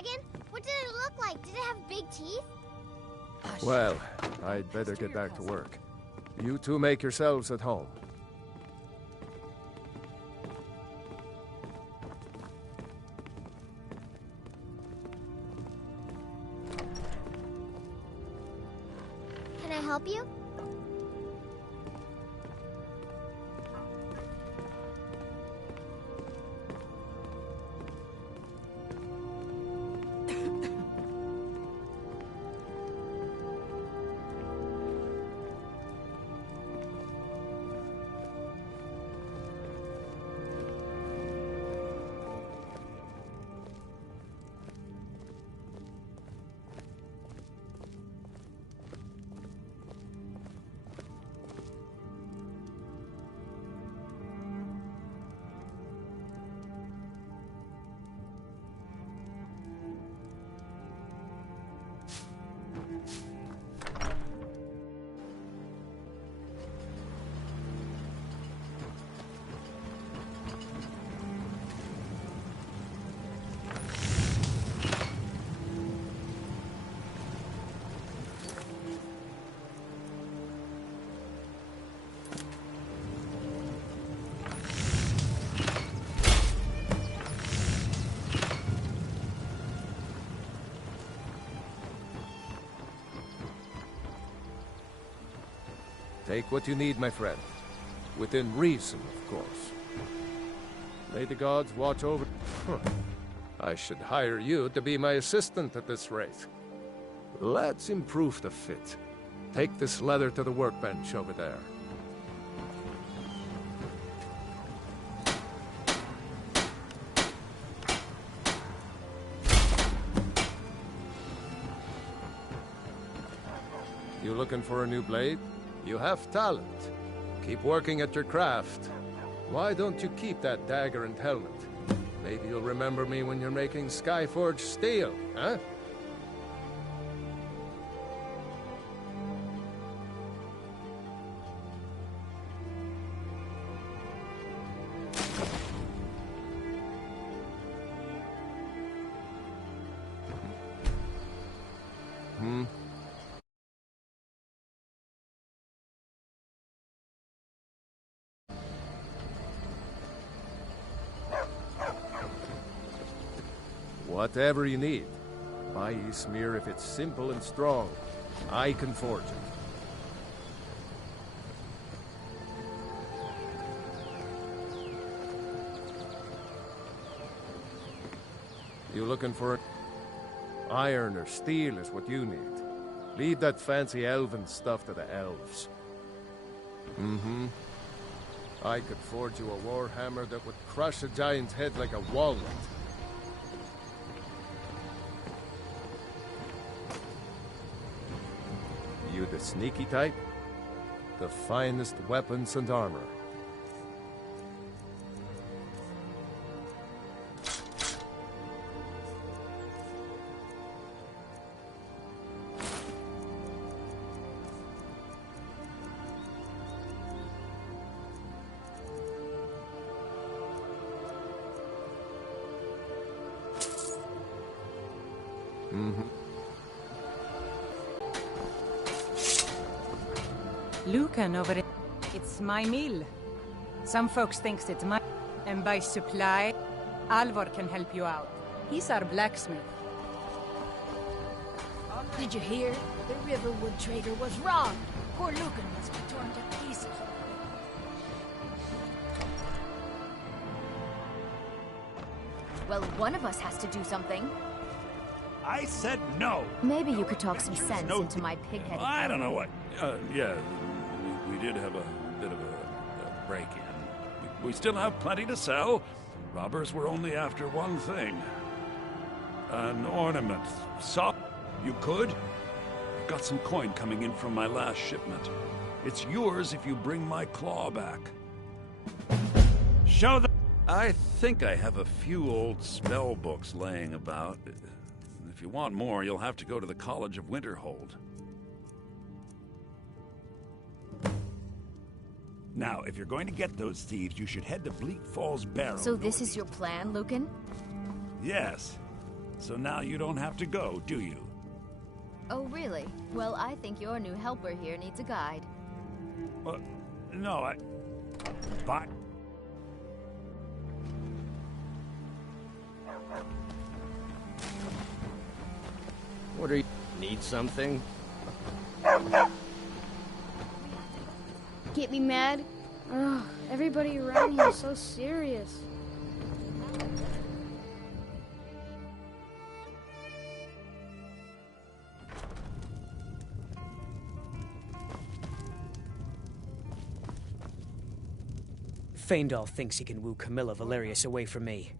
dragon? What did it look like? Did it have big teeth? Well, I'd better get back to work. You two make yourselves at home. Can I help you? Take what you need, my friend. Within reason, of course. May the gods watch over... I should hire you to be my assistant at this rate. Let's improve the fit. Take this leather to the workbench over there. You looking for a new blade? You have talent. Keep working at your craft. Why don't you keep that dagger and helmet? Maybe you'll remember me when you're making Skyforged steel, huh? Whatever you need. Buy Ysmir if it's simple and strong. I can forge it. You looking for iron or steel is what you need. Leave that fancy elven stuff to the elves. I could forge you a warhammer that would crush a giant's head like a walnut. You the sneaky type? The finest weapons and armor. Lucan over it. It's my mill. Some folks thinks it's my... And by supply, Alvor can help you out. He's our blacksmith. Did you hear? The Riverwood trader was wrong. Poor Lucan must be torn to pieces. Well, one of us has to do something. I said no! Maybe you could talk some sense into my pig-headed... I don't know what... yeah, we did have a bit of a break-in. We still have plenty to sell. Robbers were only after one thing. An ornament. So, you could? I've got some coin coming in from my last shipment. It's yours if you bring my claw back. Show them! I think I have a few old spell books laying about. If you want more, you'll have to go to the College of Winterhold. Now, if you're going to get those thieves, you should head to Bleak Falls Barrow. So this is your plan, Lucan? Yes. So now you don't have to go, do you? Oh, really? Well, I think your new helper here needs a guide. No, Bye. What are you... Need something? Get me mad? Ugh, everybody around here is so serious. Faendal thinks he can woo Camilla Valerius away from me.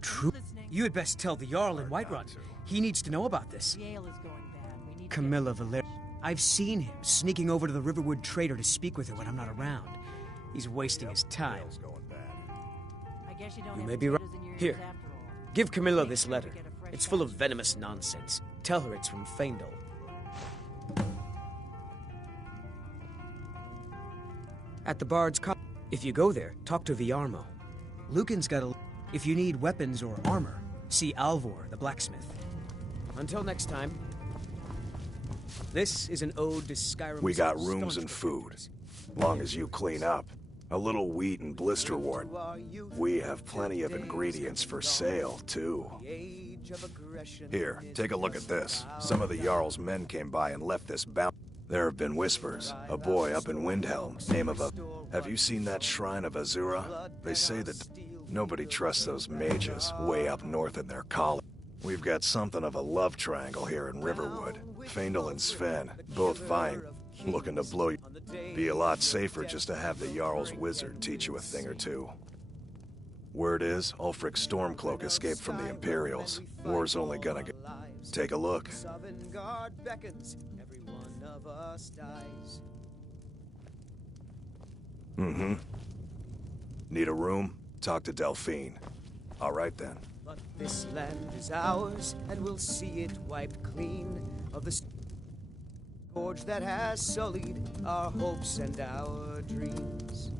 True. You had best tell the Jarl in Whiterun. He needs to know about this. Camilla Valerius. I've seen him sneaking over to the Riverwood Trader to speak with her when I'm not around. He's wasting his time. You may be right. Here, give Camilla this letter. It's full of venomous nonsense. Tell her it's from Faendal. At the Bard's College. If you go there, talk to Viarmo. Lucan's got a... If you need weapons or armor, see Alvor, the blacksmith. Until next time. This is an ode to Skyrim. We got rooms and food. Long as you clean up. A little wheat and blister wart. We have plenty of ingredients for sale, too. Here, take a look at this. Some of the Jarl's men came by and left this bounty. There have been whispers. A boy up in Windhelm, name of a... Have you seen that shrine of Azura? They say that nobody trusts those mages way up north in their college. We've got something of a love triangle here in Riverwood. Faendal and Sven, both vying, looking to blow you. Be a lot safer just to have the Jarl's wizard teach you a thing or two. Word is, Ulfric Stormcloak escaped from the Imperials. War's only gonna get... Take a look. Mm-hmm. Need a room? Talk to Delphine. All right, then. But this land is ours, and we'll see it wiped clean of the scourge that has sullied our hopes and our dreams.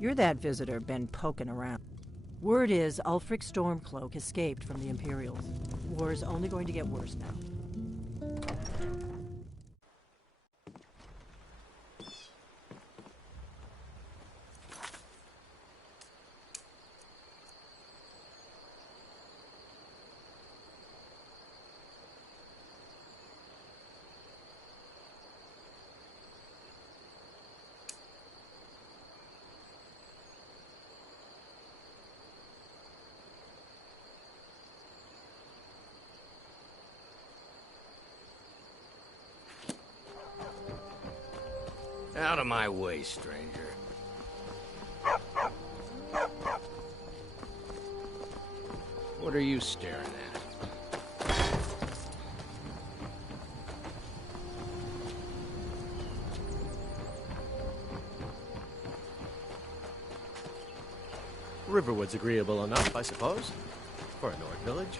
You're that visitor been poking around. Word is Ulfric Stormcloak escaped from the Imperials. War is only going to get worse now. Out of my way, stranger. What are you staring at? Riverwood's agreeable enough, I suppose, for a Nord village.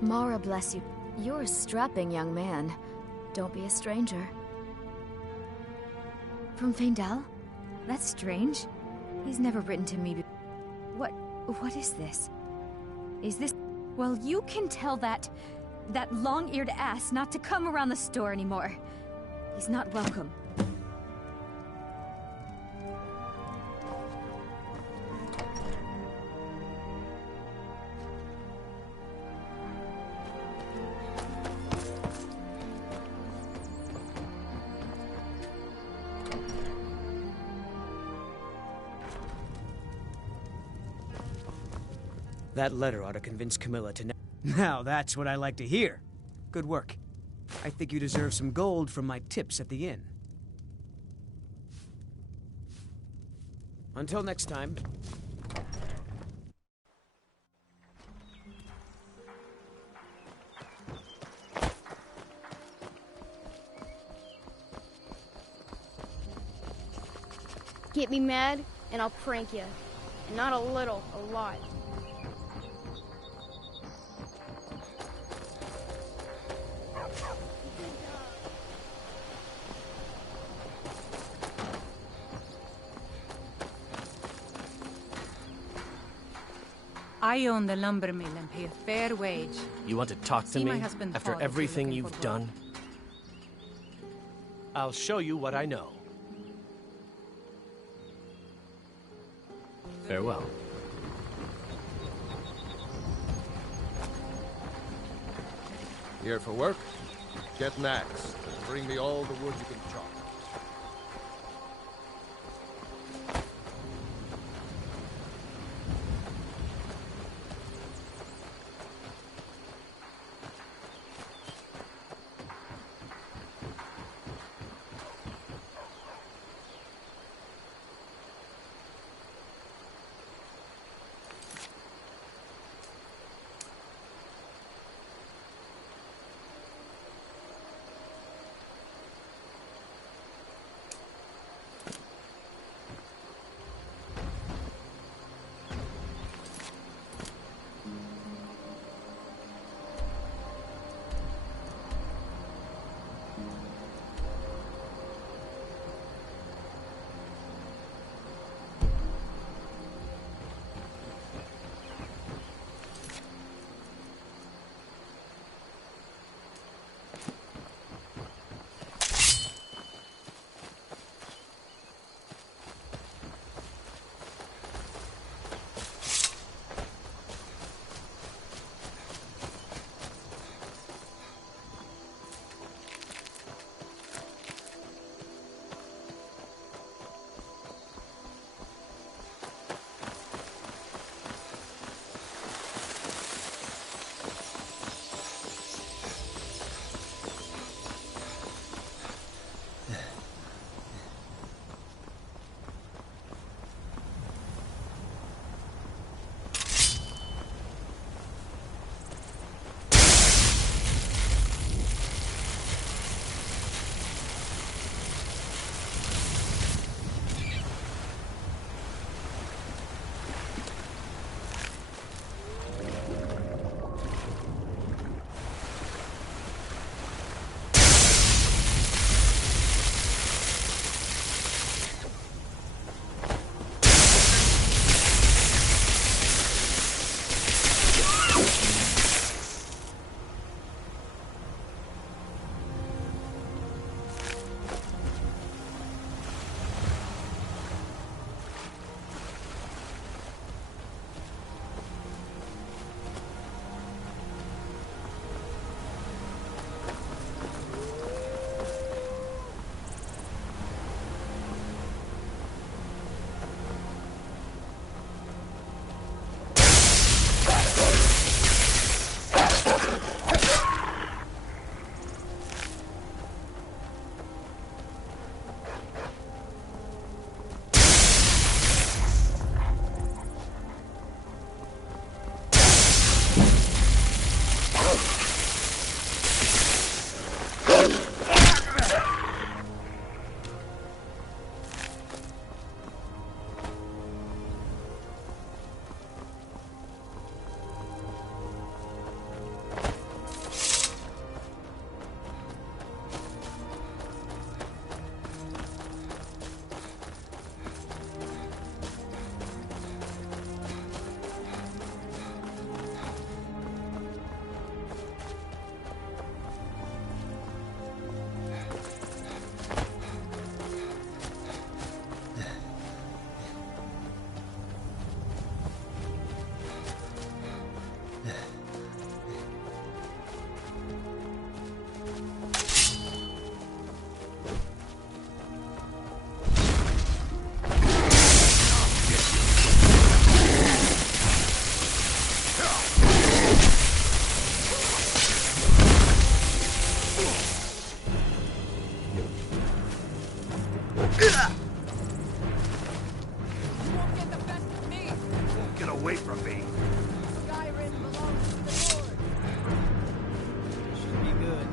Mara bless you. You're a strapping young man. Don't be a stranger. From Faendal? That's strange. He's never written to me What is this? Is this... Well, you can tell that long-eared ass not to come around the store anymore. He's not welcome. That letter ought to convince Camilla to know. Now that's what I like to hear. Good work. I think you deserve some gold from my tips at the inn. Until next time. Get me mad, and I'll prank you. And not a little, a lot. I own the lumber mill and pay a fair wage. You want to talk to See my me husband after Paul if you're everything looking you've for done? I'll show you what I know. Farewell. Here for work? Get an axe. Bring me all the wood you can chop. away from me. Skyrim belongs to the Lord. Should be good.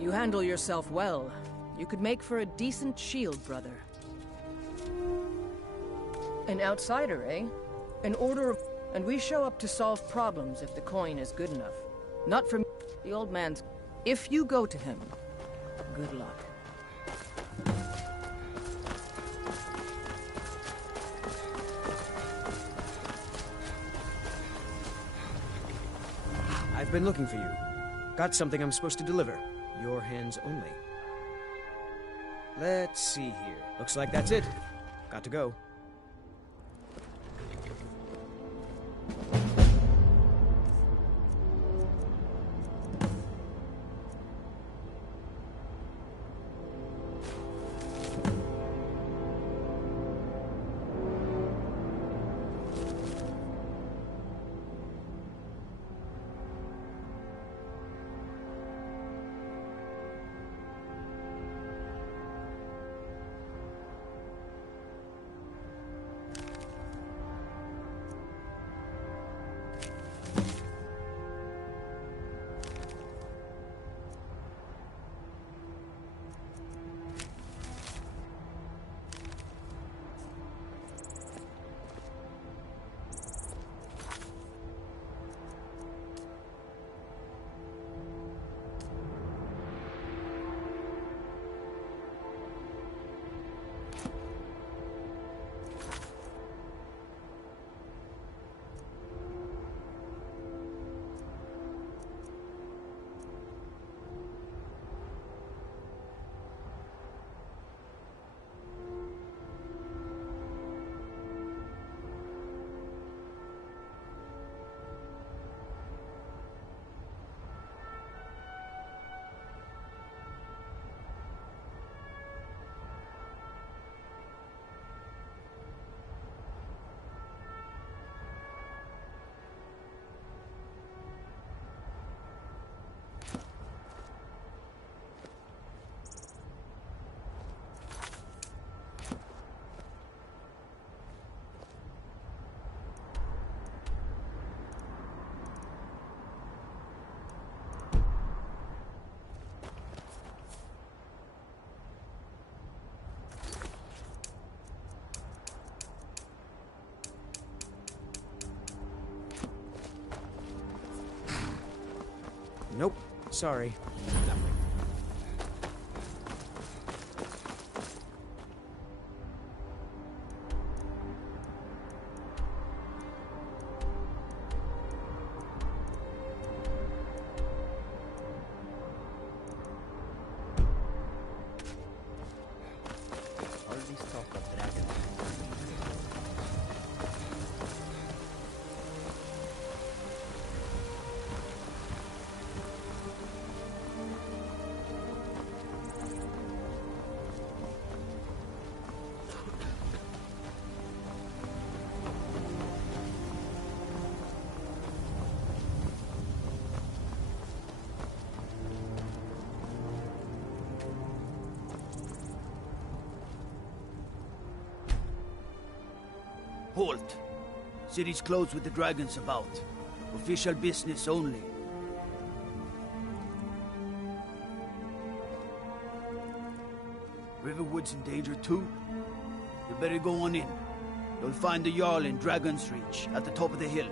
You handle yourself well. You could make for a decent shield, brother. An outsider, eh? An order of... And we show up to solve problems if the coin is good enough. Not from the old man's... If you go to him, good luck. I've been looking for you. Got something I'm supposed to deliver. Your hands only. Let's see here. Looks like that's it. Got to go. Nope. Sorry. Halt! City's closed with the dragons about. Official business only. Riverwood's in danger too? You better go on in. You'll find the Jarl in Dragon's Reach, at the top of the hill.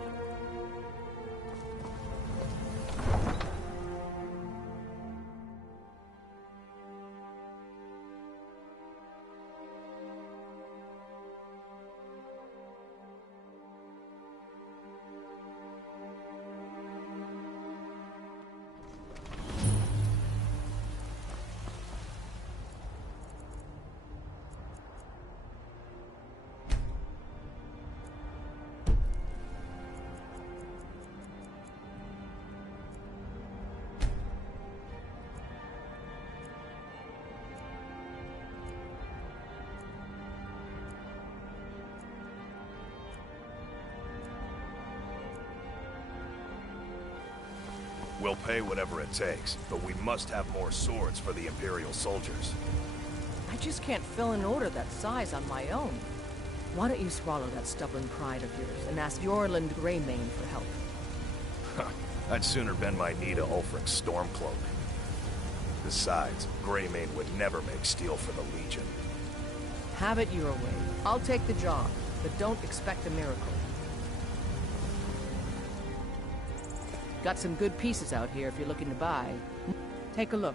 We'll pay whatever it takes, but we must have more swords for the Imperial soldiers. I just can't fill an order that size on my own. Why don't you swallow that stubborn pride of yours and ask Yorland Greymane for help? I'd sooner bend my knee to Ulfric's Stormcloak. Besides, Greymane would never make steel for the Legion. Have it your way. I'll take the job, but don't expect a miracle. Got some good pieces out here if you're looking to buy. Take a look.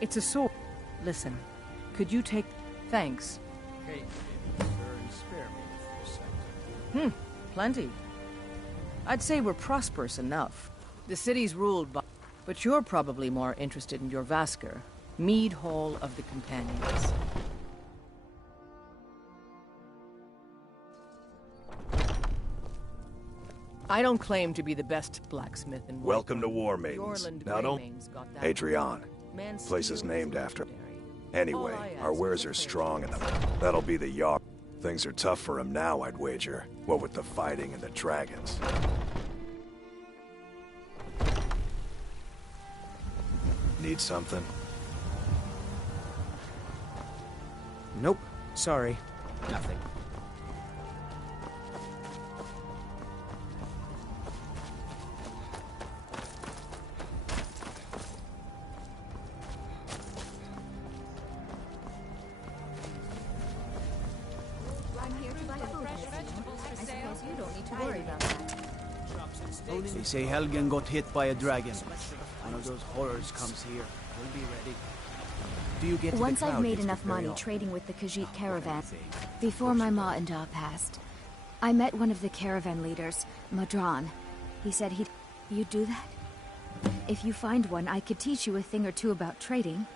It's a sword. Listen, could you take... Thanks. Hey, sir, spare me for a second. Plenty. I'd say we're prosperous enough. The city's ruled by... But you're probably more interested in your Vasker, Mead Hall of the Companions. I don't claim to be the best blacksmith in Whiterun. Welcome to War Maidens. Now don't... Adrian. Place is named after... Anyway, our wares are strong enough. That'll be the Jarl. Things are tough for him now, I'd wager. What with the fighting and the dragons. Need something? Nope. Sorry. Nothing. They say Helgen got hit by a dragon. One of those horrors comes here. We'll be ready. Do you get Once I'd made enough money trading with the Khajiit caravan, before my ma and Da passed, I met one of the caravan leaders, Madran. He said you'd do that? If you find one, I could teach you a thing or two about trading.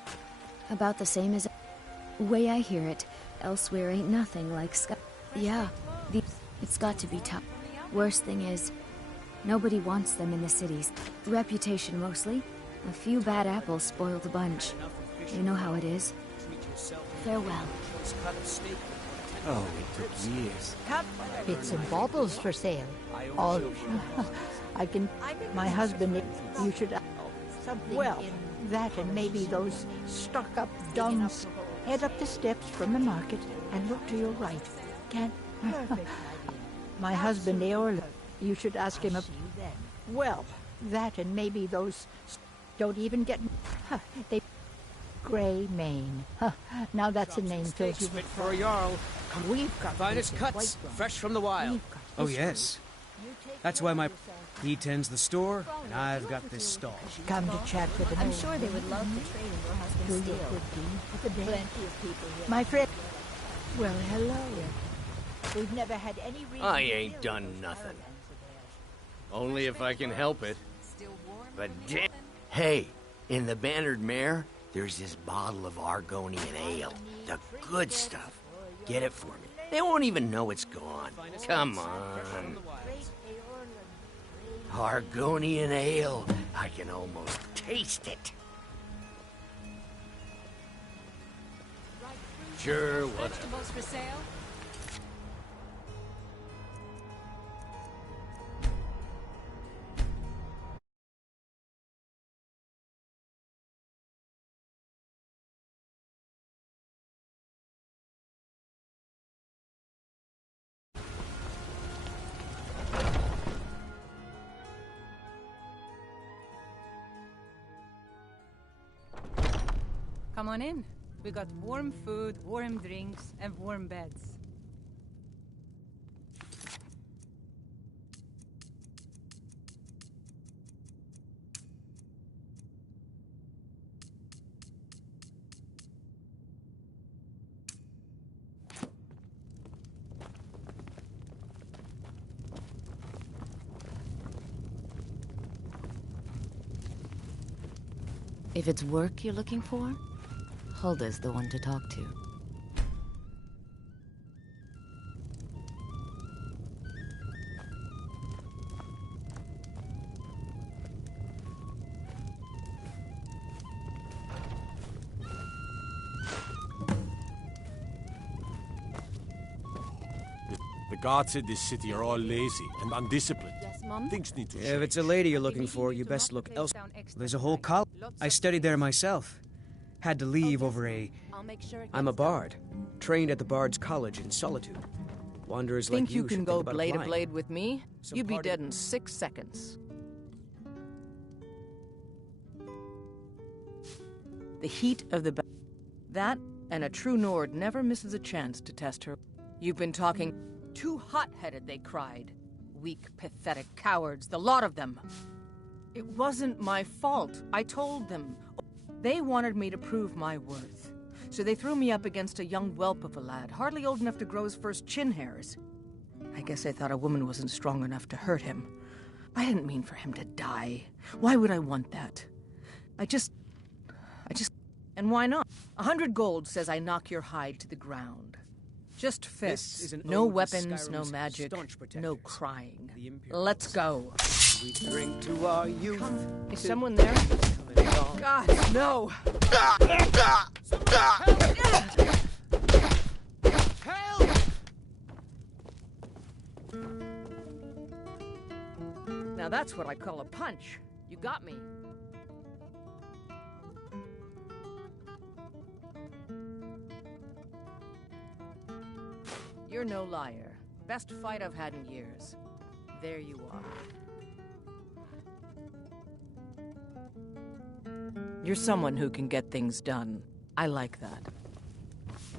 About the same as... Way I hear it, elsewhere ain't nothing like Sky... Yeah, it's got to be tough. Worst thing is, nobody wants them in the cities. Reputation mostly. A few bad apples spoil the bunch. You know how it is. Farewell. Oh, it took years. Bits and baubles for sale. All... I can... My husband, you should... Well, that and maybe those stuck-up dungs. Head up the steps from the market and look to your right. Can't... My husband, Eorl, you should ask him a... Well, that and maybe those... Don't even get... They... Gray Mane. Now that's a name fills you with... For a Jarl. We've got finest cuts, fresh from the wild. Oh, yes. That's why he tends the store, and I've got this stall. Come to chat with them. I'm sure they would love to trade in your husband's steel. Plenty of people here. My friend... Well, hello. We've never had any reason... I ain't done nothing. Only if I can help it. But damn... Hey, in the Bannered Mare, there's this bottle of Argonian ale. The good stuff. Get it for me. They won't even know it's gone. Come on. Argonian ale. I can almost taste it. Sure, whatever. Vegetables for sale? Come on in. We got warm food, warm drinks, and warm beds. If it's work you're looking for, Hulda's the one to talk to. The guards in this city are all lazy and undisciplined. Yes, Mom? Things need to If change. it's a lady you're looking for, you best look elsewhere. There's a whole college. I studied there myself. Had to leave over a... I'm a bard. Trained at the Bard's College in Solitude. Wanderers like Think you should can go about blade to applying. blade with me? Some You'd be part dead in 6 seconds. The heat of the battle. That and a true Nord never misses a chance to test her. You've been talking too hot-headed, they cried. Weak, pathetic cowards, the lot of them. It wasn't my fault. I told them. They wanted me to prove my worth. So they threw me up against a young whelp of a lad, hardly old enough to grow his first chin hairs. I guess I thought a woman wasn't strong enough to hurt him. I didn't mean for him to die. Why would I want that? I just... And why not? 100 gold says I knock your hide to the ground. Just fists. No ode to weapons, no Skyrim's magic, staunch protectors, no crying. the Imperials. Let's go. We drink to our youth. Is someone there? God, no! Help! Now that's what I call a punch. You got me. You're no liar. Best fight I've had in years. There you are. You're someone who can get things done. I like that.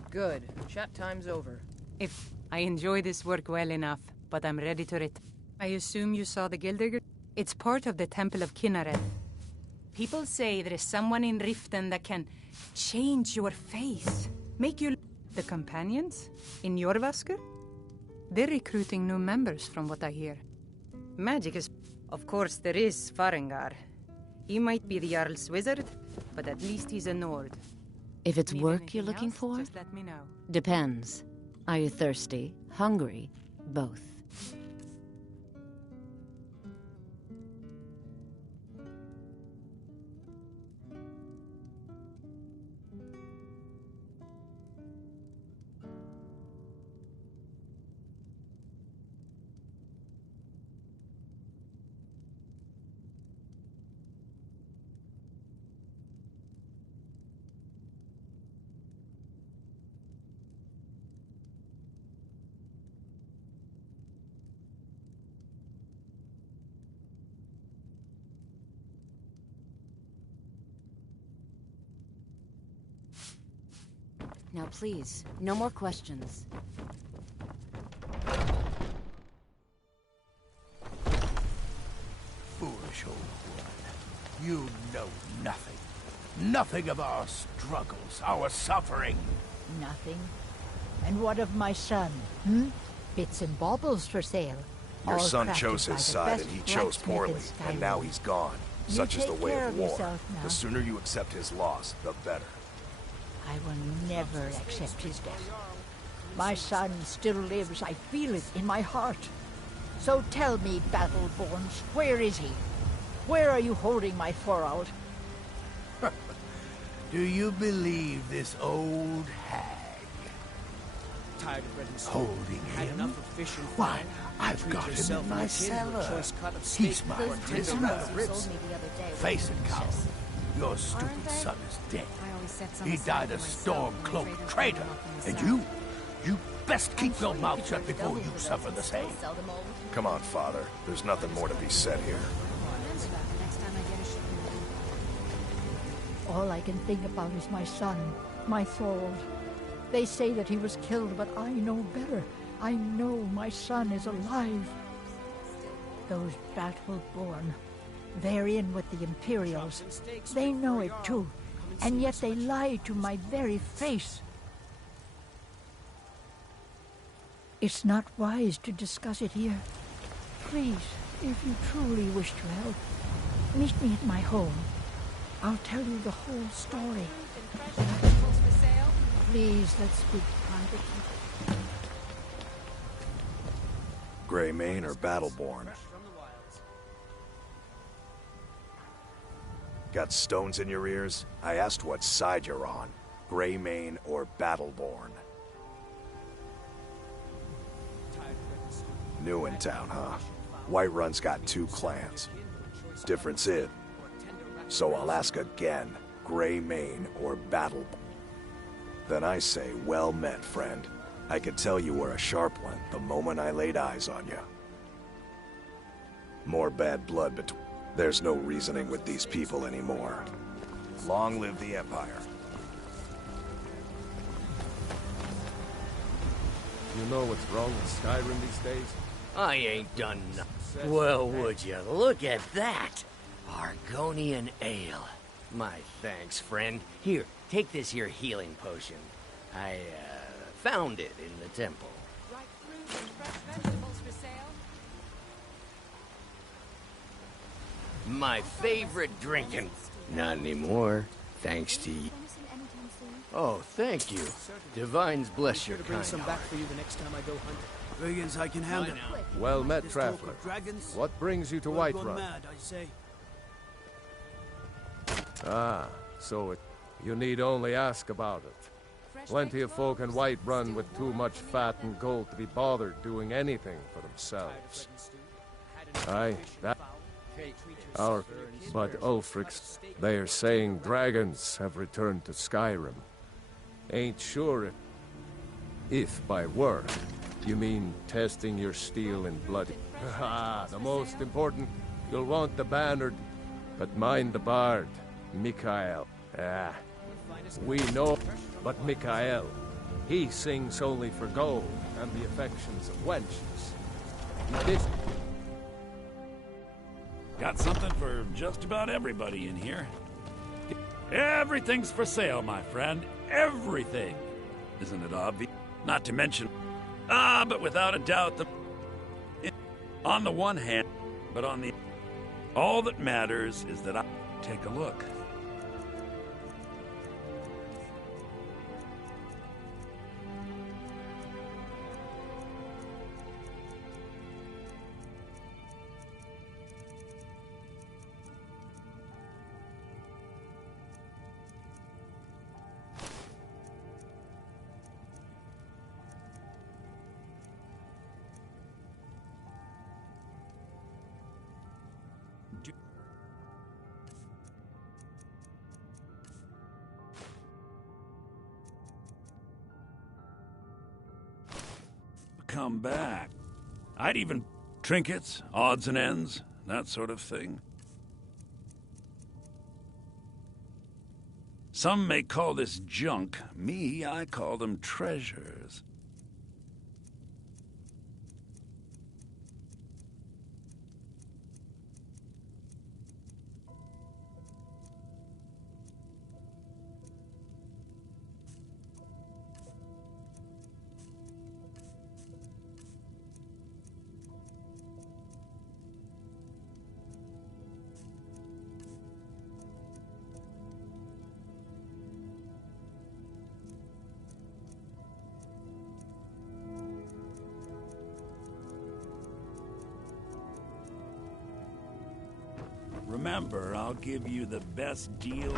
Good. Chat time's over. If I enjoy this work well enough, but I'm ready to retire. I assume you saw the Gildigger? It's part of the Temple of Kinnareth. People say there is someone in Riften that can change your face. Make you... The companions? In Jorvasker? They're recruiting new members from what I hear. Magic is... Of course, there is Farengar. He might be the Jarl's wizard, but at least he's a Nord. If it's Need work anything you're looking else? for, Just let me know. depends. Are you thirsty? Hungry? Both. Now please, no more questions. Foolish old one. You know nothing. Nothing of our struggles, our suffering. Nothing. And what of my son? Bits and baubles for sale. Your All son crafted chose by his the side best and he chose blacksmith poorly, in Skyrim. and now he's gone. You Such is the take way care of of war. yourself now. The sooner you accept his loss, the better. I will never accept his death. My son still lives. I feel it in my heart. So tell me, Battleborns, where is he? Where are you holding my Thorald? Do you believe this old hag? Tired of bread and stew. Holding Had him? enough of fish and Why, fry. I've Treat got him yourself in and my your kid to a cellar. choice cut of He's steak my or tender prisoner. roast ribs. Face it, Carl. Your stupid son is dead. He died a storm-cloaked traitor. And you best keep your mouth shut before you suffer the same. Come on, Father. There's nothing more to be said here. All I can think about is my son, my Thorald. They say that he was killed, but I know better. I know my son is alive. Those Battleborn, they're in with the Imperials. They know it too, and yet they lie to my very face. It's not wise to discuss it here. Please, if you truly wish to help, meet me at my home. I'll tell you the whole story. Please, let's speak privately. Greymane or Battleborn? Got stones in your ears? I asked what side you're on. Greymane or Battleborn? New in town, huh? Whiterun's got 2 clans. Difference is, so I'll ask again, Greymane or Battleborn? Then I say, well met, friend. I could tell you were a sharp one the moment I laid eyes on you. More bad blood between... There's no reasoning with these people anymore. Long live the Empire. You know what's wrong with Skyrim these days? I ain't done nothing. Well, would you look at that? Argonian ale. My thanks, friend. Here, take this here healing potion. I, found it in the temple. My favorite drinking. Not anymore, thanks to you. Oh, thank you. Divines bless your Bring kind some heart. back for you the next time I go hunting. Brigands I can handle. Well met, This talk traveler. of dragons, What brings you to we're gone Whiterun? mad, I say. Ah, so you need only ask about it. Plenty of folk in Whiterun with too much fat and gold to be bothered doing anything for themselves. Aye, that... But Ulfric's... They're saying dragons have returned to Skyrim. Ain't sure if by work you mean testing your steel in blood. Ah, the most important, you'll want the bannered, but mind the bard, Mikael. Ah, we know, but Mikael, he sings only for gold and the affections of wenches. This... Got something for just about everybody in here. Everything's for sale, my friend. Everything. Isn't it obvious? Not to mention... but without a doubt, on the one hand, but on the... All that matters is that I take a look. Come back. I'd even trinkets, odds and ends, that sort of thing. Some may call this junk. Me, I call them treasures. Remember, I'll give you the best deal.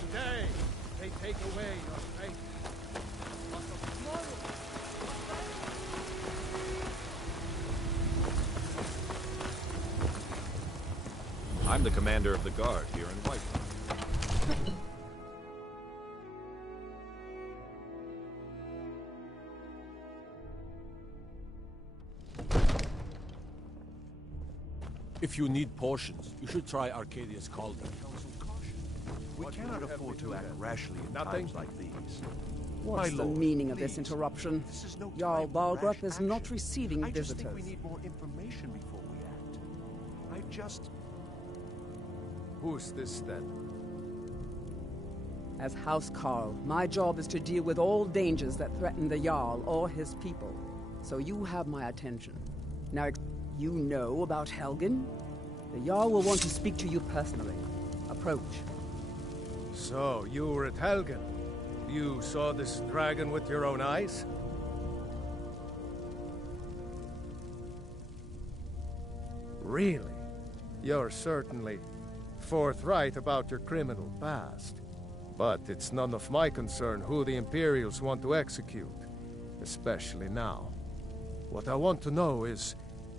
Today, they take away your faith. But tomorrow... I'm the commander of the guard here in Whiterun. If you need portions, you should try Arcadia's cauldron. We cannot afford to act rashly in times like these. What's the meaning of this interruption? Jarl Balgruuf is not receiving I just visitors. think we need more information before we act. Who's this, then? As House Carl, my job is to deal with all dangers that threaten the Jarl or his people. So you have my attention. Now, you know about Helgen? The Jarl will want to speak to you personally. Approach. So, you were at Helgen. You saw this dragon with your own eyes? Really? You're certainly forthright about your criminal past. But it's none of my concern who the Imperials want to execute, especially now. What I want to know is,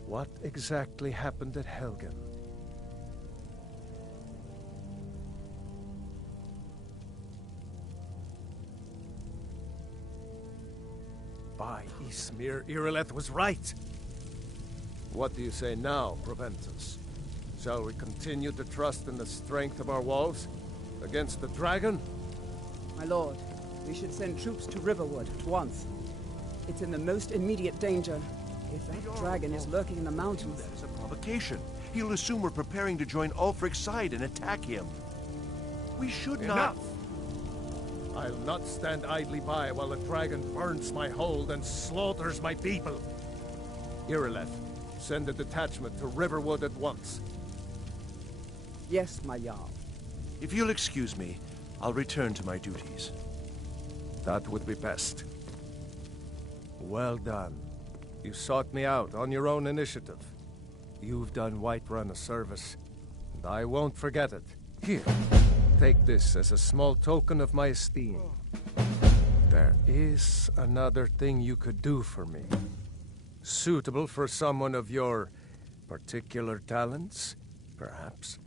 what exactly happened at Helgen? By Ysmir, Irileth was right! What do you say now, Proventus? Shall we continue to trust in the strength of our walls? Against the dragon? My lord, we should send troops to Riverwood at once. It's in the most immediate danger. If that dragon is lurking in the mountains... That is a provocation. He'll assume we're preparing to join Ulfric's side and attack him. We should not... Enough! I'll not stand idly by while the dragon burns my hold and slaughters my people. Irileth, send a detachment to Riverwood at once. Yes, my Jarl. If you'll excuse me, I'll return to my duties. That would be best. Well done. You sought me out on your own initiative. You've done Whiterun a service, and I won't forget it. Here, take this as a small token of my esteem. There is another thing you could do for me. Suitable for someone of your particular talents, perhaps.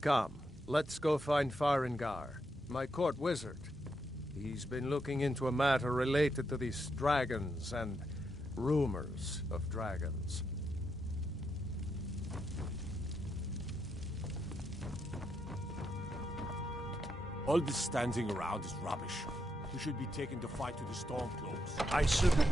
Come, let's go find Farengar, my court wizard. He's been looking into a matter related to these dragons and rumors of dragons. All this standing around is rubbish. We should be taken to fight to the Stormcloaks. I submit.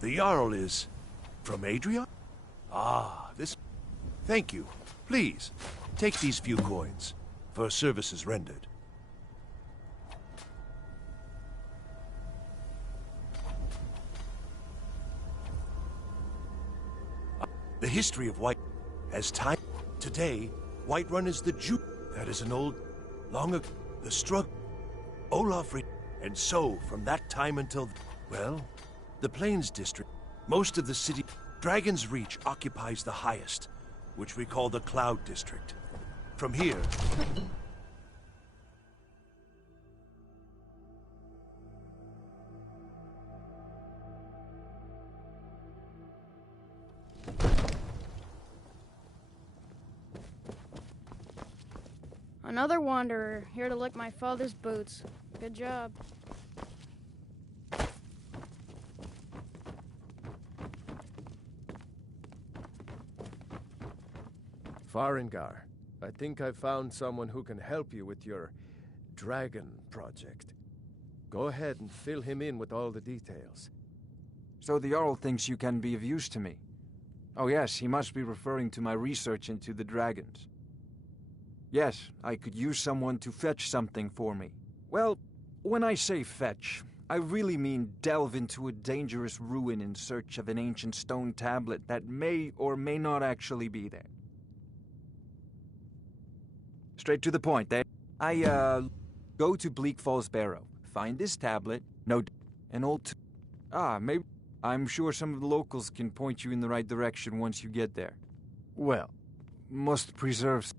The Jarl is... from Adria? Ah, this... Thank you. Please, take these few coins for services rendered. The history of White... As time... Today, Whiterun is the Jew... That is an old... long ago... The struggle... Olaf... And so, from that time until... Well... The Plains District, most of the city, Dragon's Reach occupies the highest, which we call the Cloud District. From here, Another wanderer, here to lick my father's boots. Good job. Farengar, I think I've found someone who can help you with your dragon project. Go ahead and fill him in with all the details. So the Jarl thinks you can be of use to me. Oh yes, he must be referring to my research into the dragons. Yes, I could use someone to fetch something for me. Well, when I say fetch, I really mean delve into a dangerous ruin in search of an ancient stone tablet that may or may not actually be there. Straight to the point, eh? Go to Bleak Falls Barrow, find this tablet, an old maybe. I'm sure some of the locals can point you in the right direction once you get there. Well, must preserve.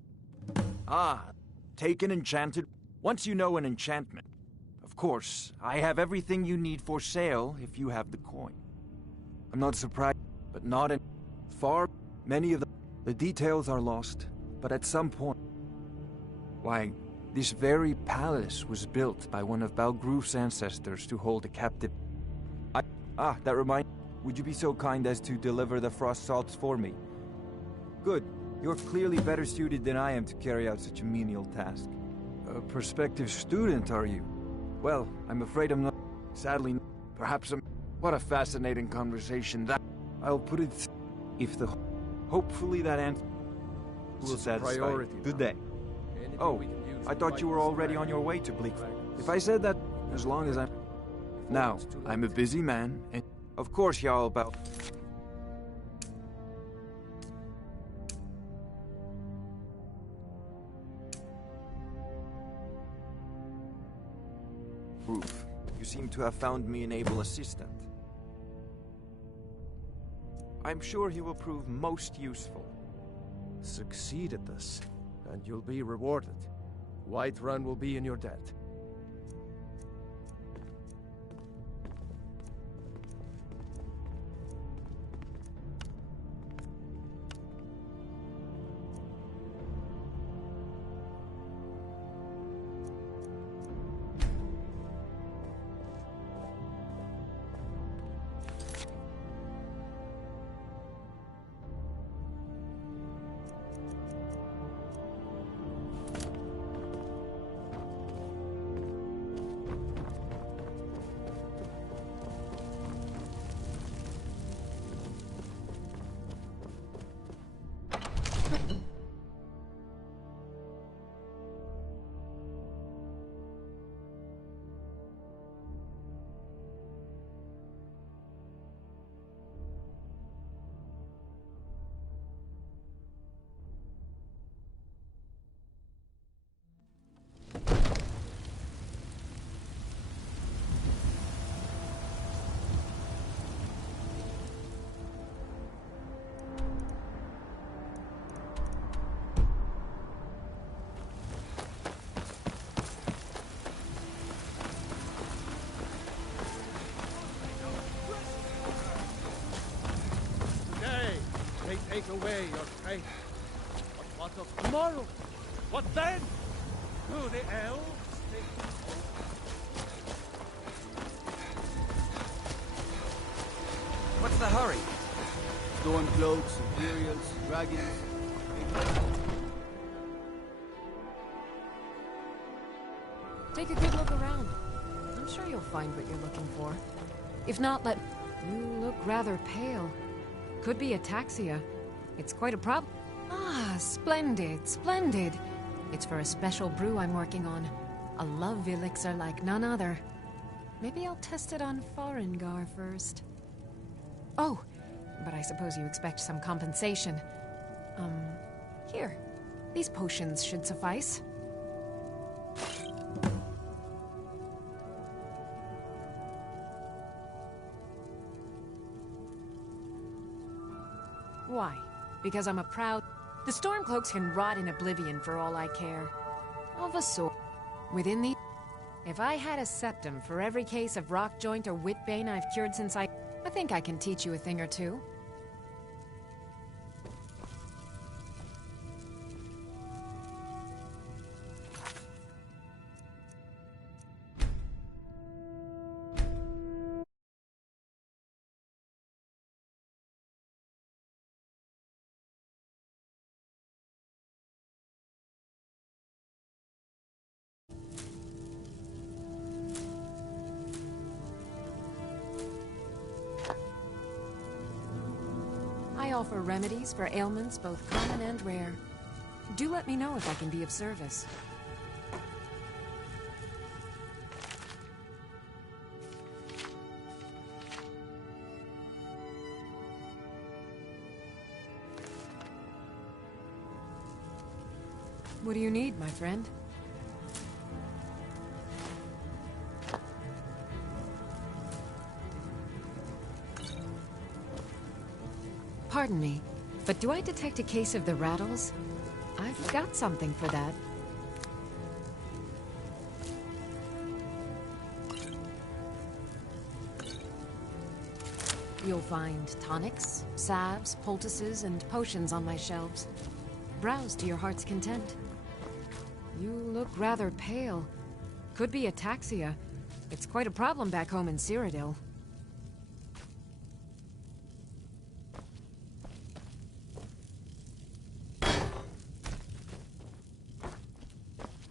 Take an enchanted. Once you know an enchantment. Of course, I have everything you need for sale if you have the coin. I'm not surprised, but not in far. Many of the details are lost, but at some point. Why, this very palace was built by one of Balgroof's ancestors to hold a captive. That reminds. Would you be so kind as to deliver the frost salts for me? Good. You're clearly better suited than I am to carry out such a menial task. A prospective student, are you? Well, I'm afraid I'm not. Sadly, perhaps I'm. What a fascinating conversation that. I'll put it. If the. Hopefully that answer will satisfy. Priority. Good day. Oh, I thought you were already on your way to Bleak. If I said that, as long as I'm. Now, I'm a busy man, and of course y'all about. Proof. You seem to have found me an able assistant. I'm sure he will prove most useful. Succeed at this, and you'll be rewarded. Whiterun will be in your debt. Take away your faith. But what of tomorrow? What then? Do the elves take What's the hurry? Stormcloaks, Imperials, dragons. Take a good look around. I'm sure you'll find what you're looking for. If not, You look rather pale. Could be ataxia. It's quite a problem. Ah, splendid, splendid. It's for a special brew I'm working on. A love elixir like none other. Maybe I'll test it on Farengar first. Oh, but I suppose you expect some compensation. Here. These potions should suffice. Why? Because I'm a proud... The Stormcloaks can rot in oblivion for all I care. Of a sort. Within the... If I had a septum for every case of rock joint or whitbane I've cured since I think I can teach you a thing or two. I offer remedies for ailments both common and rare. Do let me know if I can be of service. What do you need, my friend? Pardon me, but do I detect a case of the rattles? I've got something for that. You'll find tonics, salves, poultices, and potions on my shelves. Browse to your heart's content. You look rather pale. Could be ataxia. It's quite a problem back home in Cyrodiil.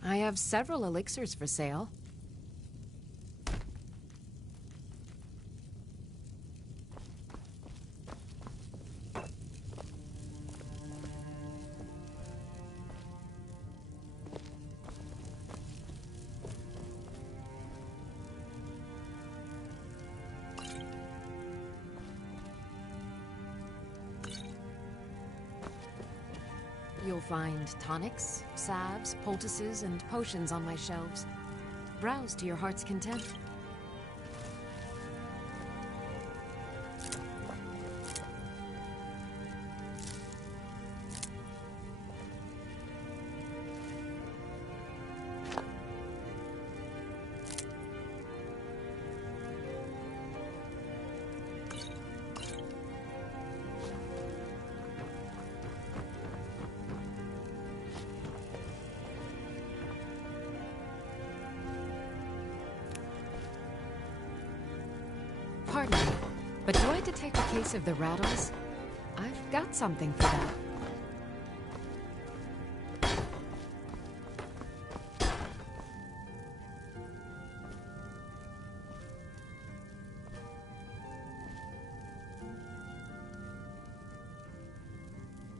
I have several elixirs for sale. You'll find tonics, salves, poultices, and potions on my shelves. Browse to your heart's content. Pardon me, but do I detect a case of the rattles? I've got something for that.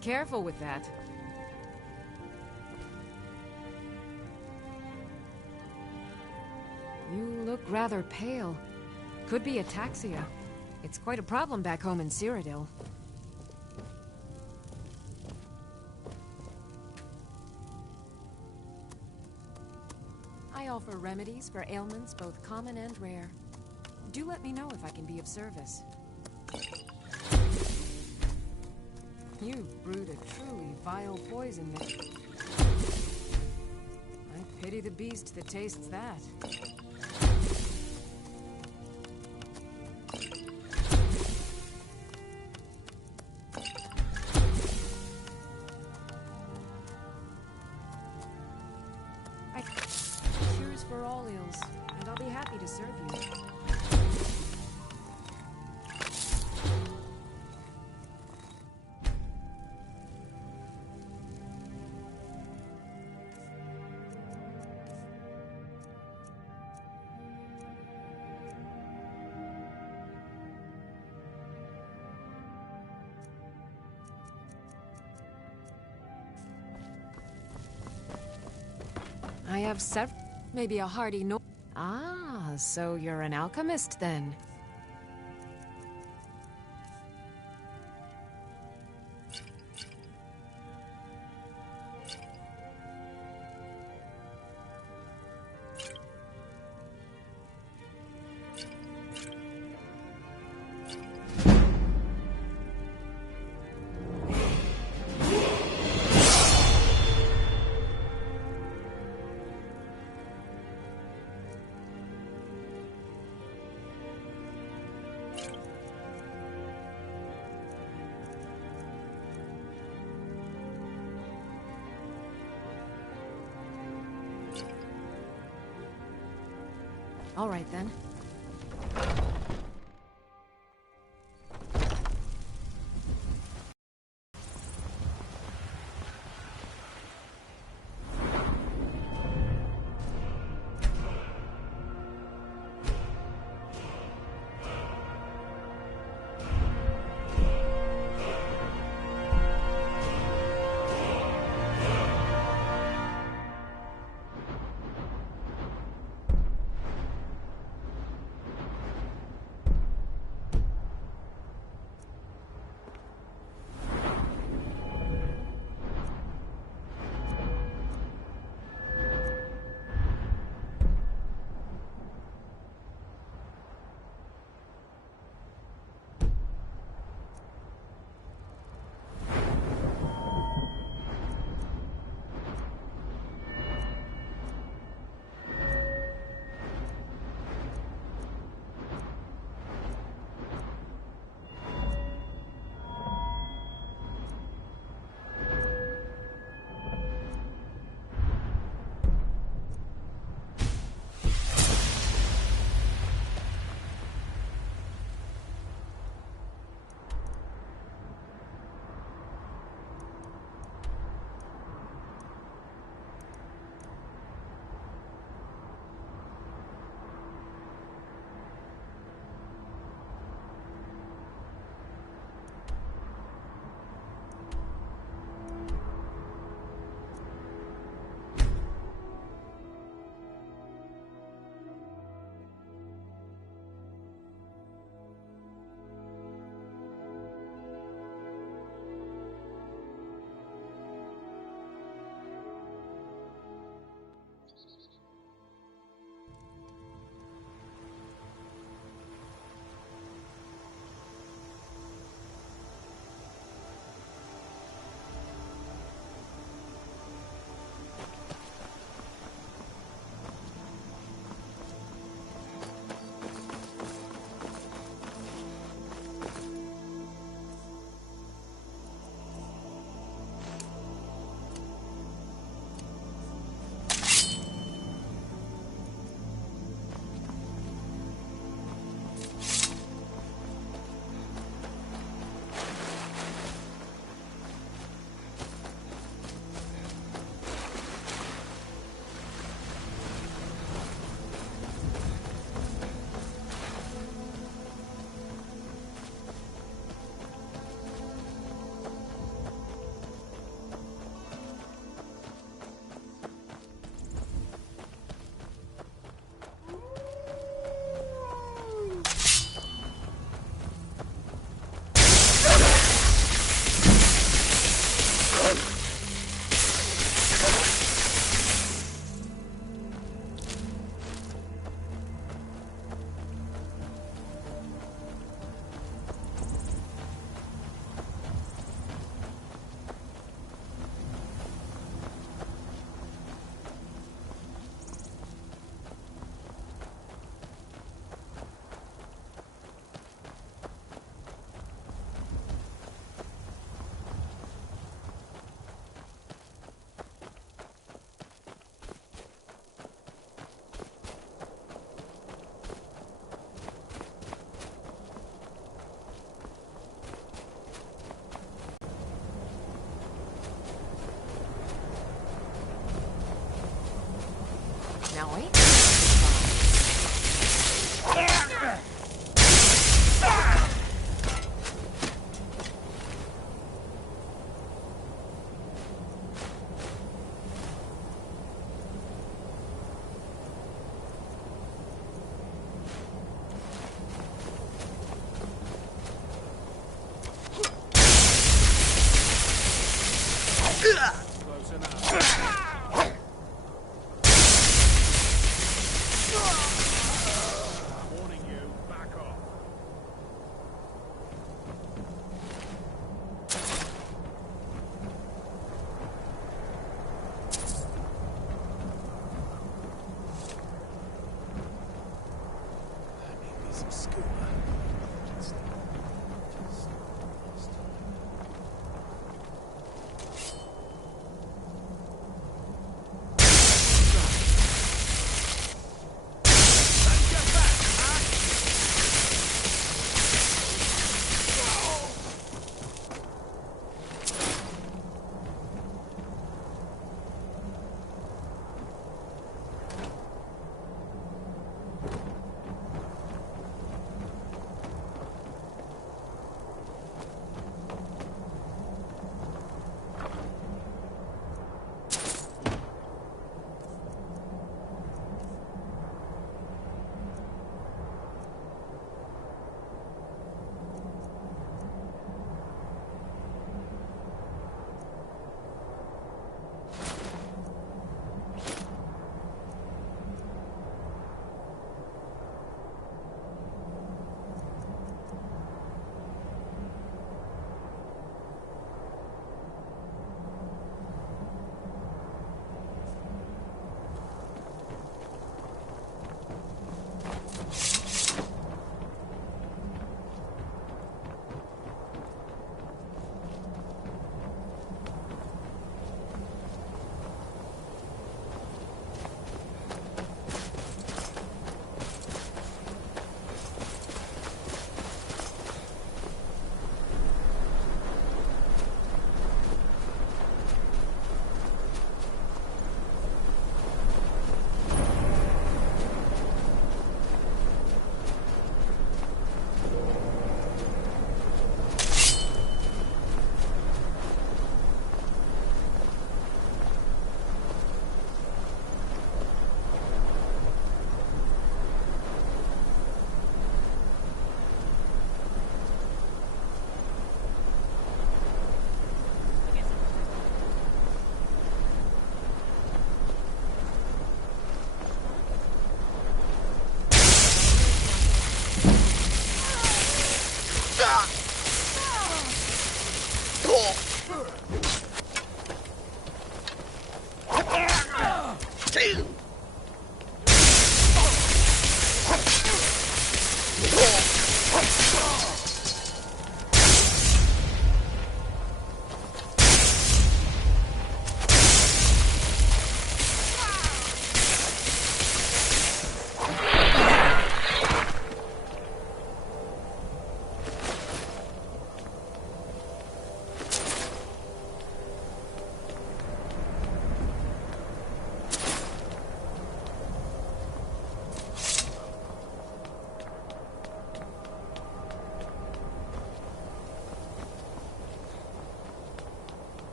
Careful with that. You look rather pale. Could be ataxia. It's quite a problem back home in Cyrodiil. I offer remedies for ailments both common and rare. Do let me know if I can be of service. You brewed a truly vile poison there. I pity the beast that tastes that. Cures for all ills, and I'll be happy to serve you. I have maybe a hearty no. Ah, so you're an alchemist then. All right, then.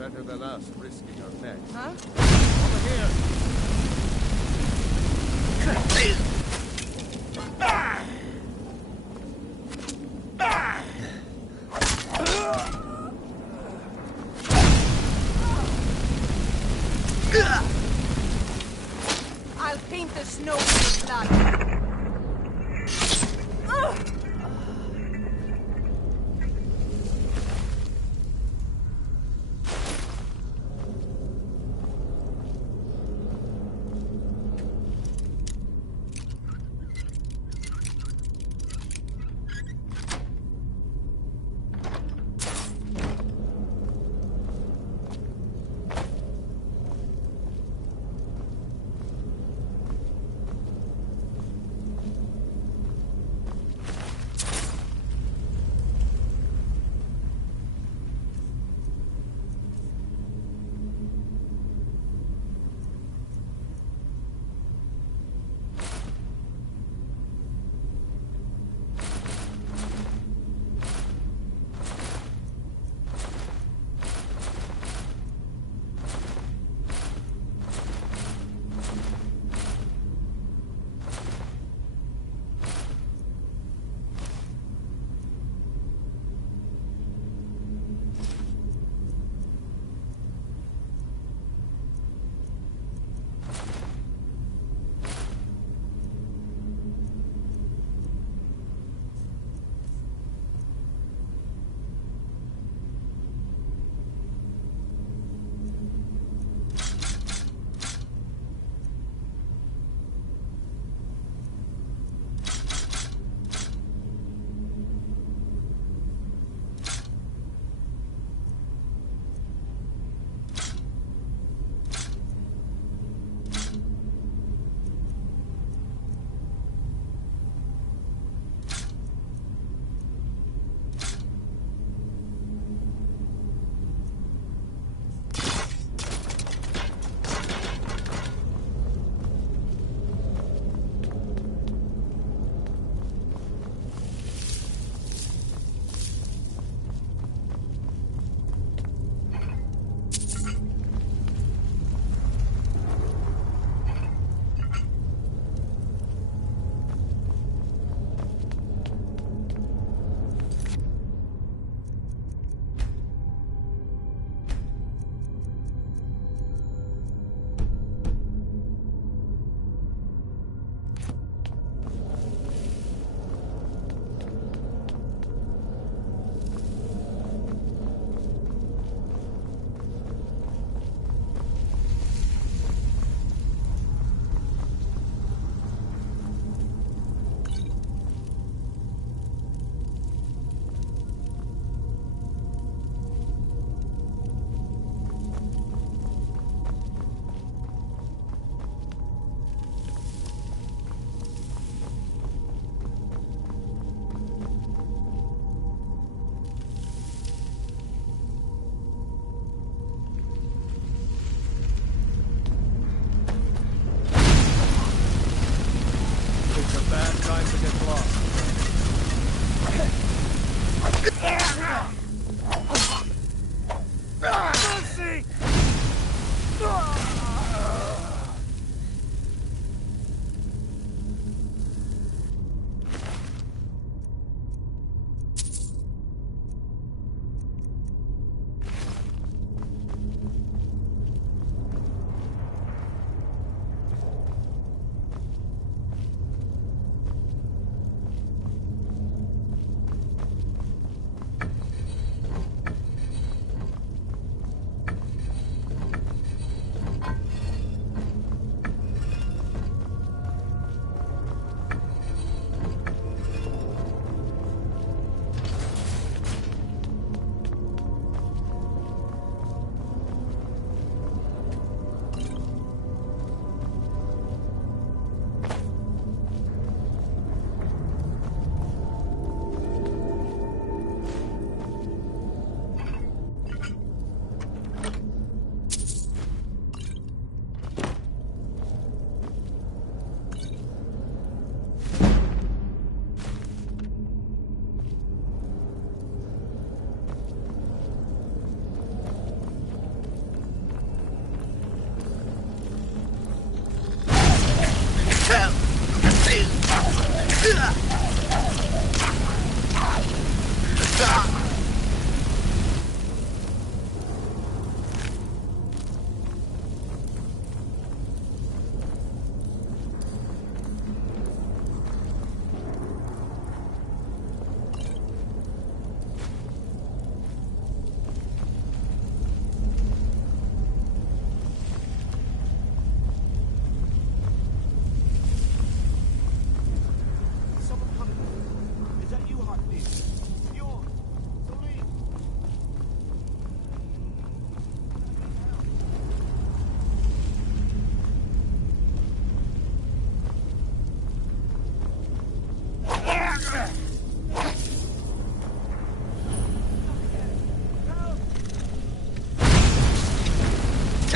Better than us risking our necks. Huh? Over here! I'll paint the snow with blood.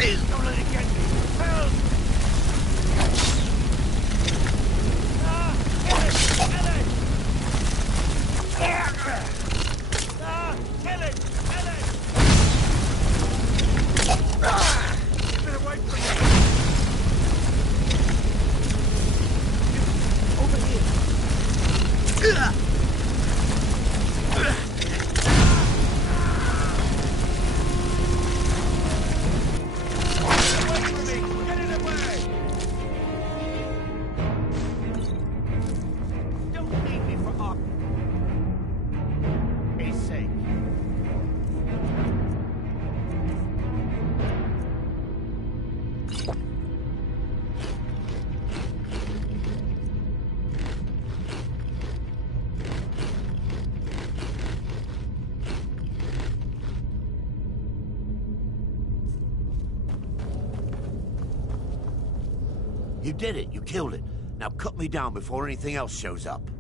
Please don't let it get me! Help! Kill it! Kill it! Kill it! Kill it! Keep it away from me! Over here! You did it. You killed it. Now cut me down before anything else shows up.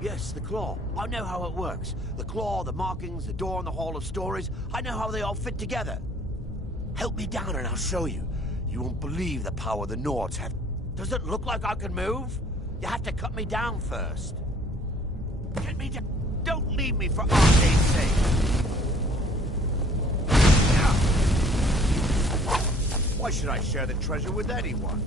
Yes, the claw. I know how it works. The claw, the markings, the door in the Hall of Stories. I know how they all fit together. Help me down and I'll show you. You won't believe the power the Nords have. Does it look like I can move? You have to cut me down first. Get me down. Don't leave me for arcade's sake. Why should I share the treasure with anyone?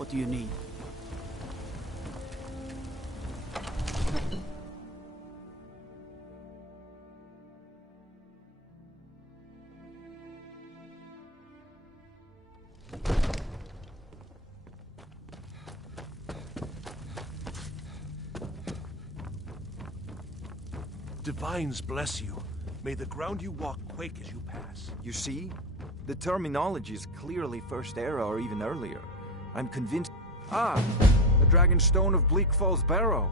What do you need? Divines bless you. May the ground you walk quake as you pass. You see? The terminology is clearly First Era or even earlier. I'm convinced... Ah! The Dragonstone of Bleak Falls Barrow.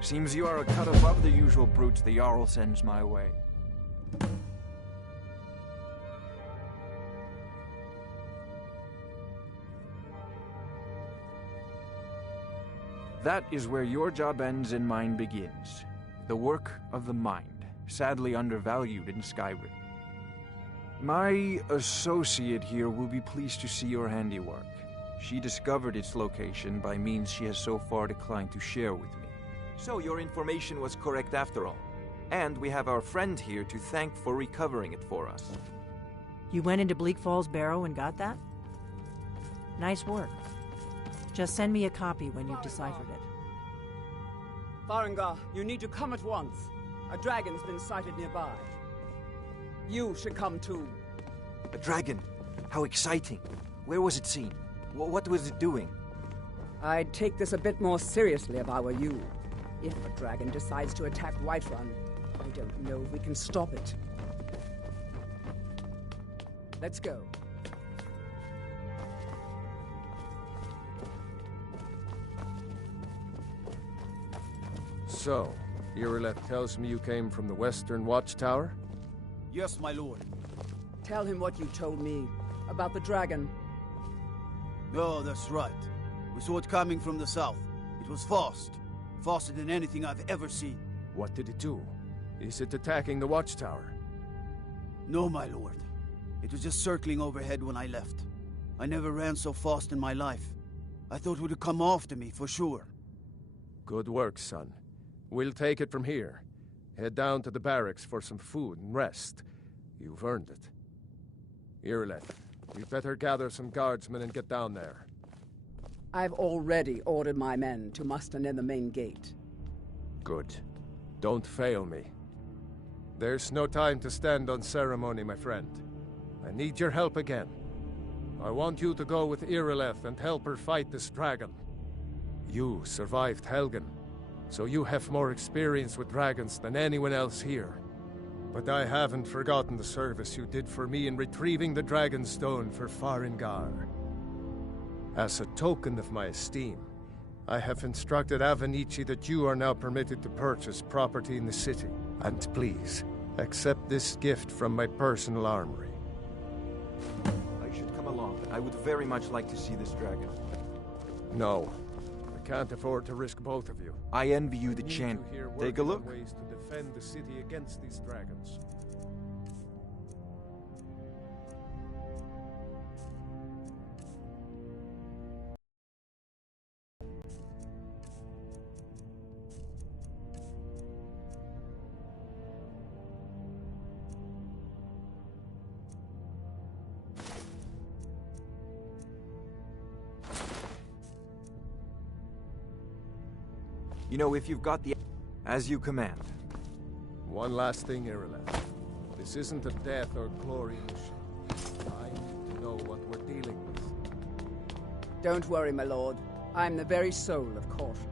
Seems you are a cut above the usual brutes the Jarl sends my way. That is where your job ends and mine begins. The work of the mind, sadly undervalued in Skyrim. My associate here will be pleased to see your handiwork. She discovered its location by means she has so far declined to share with me. So your information was correct after all. And we have our friend here to thank for recovering it for us. You went into Bleak Falls Barrow and got that? Nice work. Just send me a copy when you've deciphered it. Farengar, you need to come at once. A dragon's been sighted nearby. You should come too. A dragon? How exciting. Where was it seen? What was it doing? I'd take this a bit more seriously if I were you. If a dragon decides to attack Whiterun, I don't know if we can stop it. Let's go. So, Irileth tells me you came from the Western Watchtower? Yes, my lord. Tell him what you told me about the dragon. Oh, that's right. We saw it coming from the south. It was fast. Faster than anything I've ever seen. What did it do? Is it attacking the Watchtower? No, my lord. It was just circling overhead when I left. I never ran so fast in my life. I thought it would come after me, for sure. Good work, son. We'll take it from here. Head down to the barracks for some food and rest. You've earned it. Irileth, we'd better gather some guardsmen and get down there. I've already ordered my men to muster near the main gate. Good. Don't fail me. There's no time to stand on ceremony, my friend. I need your help again. I want you to go with Irileth and help her fight this dragon. You survived Helgen, so you have more experience with dragons than anyone else here. But I haven't forgotten the service you did for me in retrieving the Dragonstone for Farengar. As a token of my esteem, I have instructed Avenici that you are now permitted to purchase property in the city. And please, accept this gift from my personal armory. I should come along. I would very much like to see this dragon. No. I can't afford to risk both of you. I envy you the chance. Take a look. Ways to defend the city against these dragons. You know, if you've got the... As you command. One last thing, Irileth. This isn't a death or glory mission. I need to know what we're dealing with. Don't worry, my lord. I'm the very soul of caution.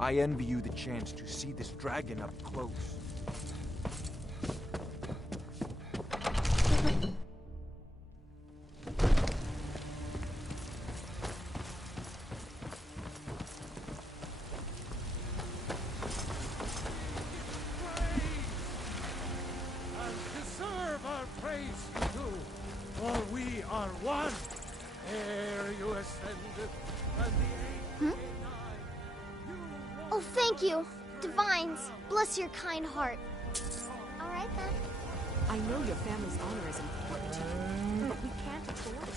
I envy you the chance to see this dragon up close. Deserve our praise, you do, for we are one. Ere you ascended, and the Hmm? Oh, thank you. Divines, bless your kind heart. right then. I know your family's honor is important to you, but we can't afford it.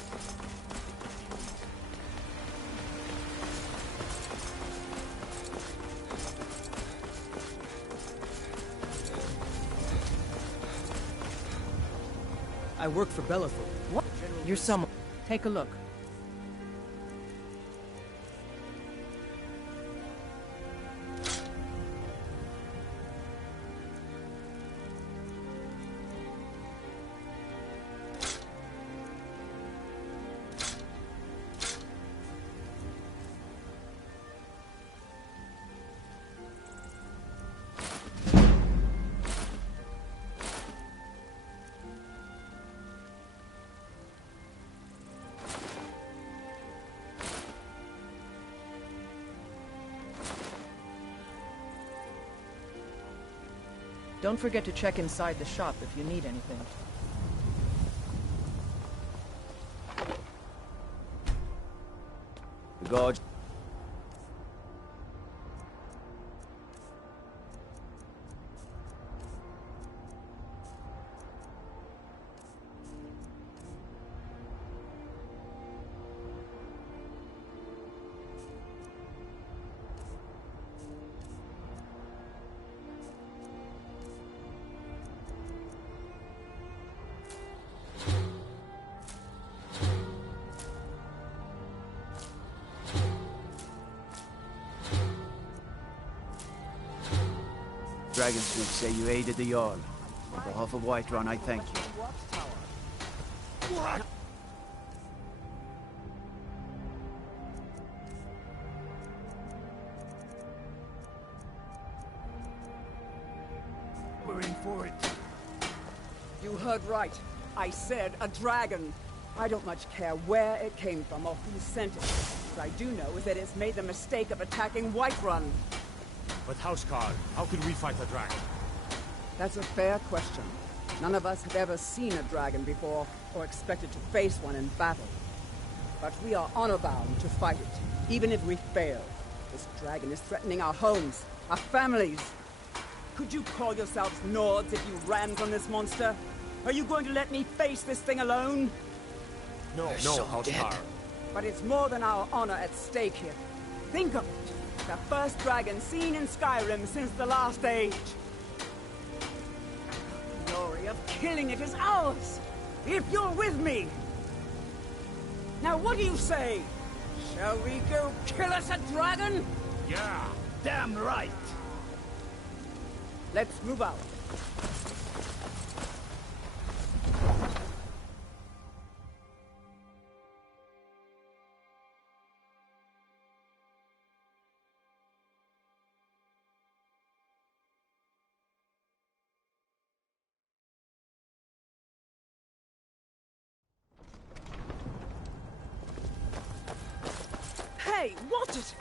I work for Bellafor. What? You're someone. Take a look. Don't forget to check inside the shop if you need anything. The guards. Dragonsmith say you aided the Jarl. On behalf of Whiterun, I thank you. What? We're in for it. You heard right. I said a dragon. I don't much care where it came from or who sent it. What I do know is that it's made the mistake of attacking Whiterun. But Housecarl, how could we fight the dragon? That's a fair question. None of us have ever seen a dragon before, or expected to face one in battle. But we are honor-bound to fight it, even if we fail. This dragon is threatening our homes, our families. Could you call yourselves Nords if you ran from this monster? Are you going to let me face this thing alone? No, Housecarl. But it's more than our honor at stake here. Think of it. The first dragon seen in Skyrim since the last age. The glory of killing it is ours, if you're with me. Now what do you say? Shall we go kill us a dragon? Yeah. Damn right. Let's move out. Hey, watch it!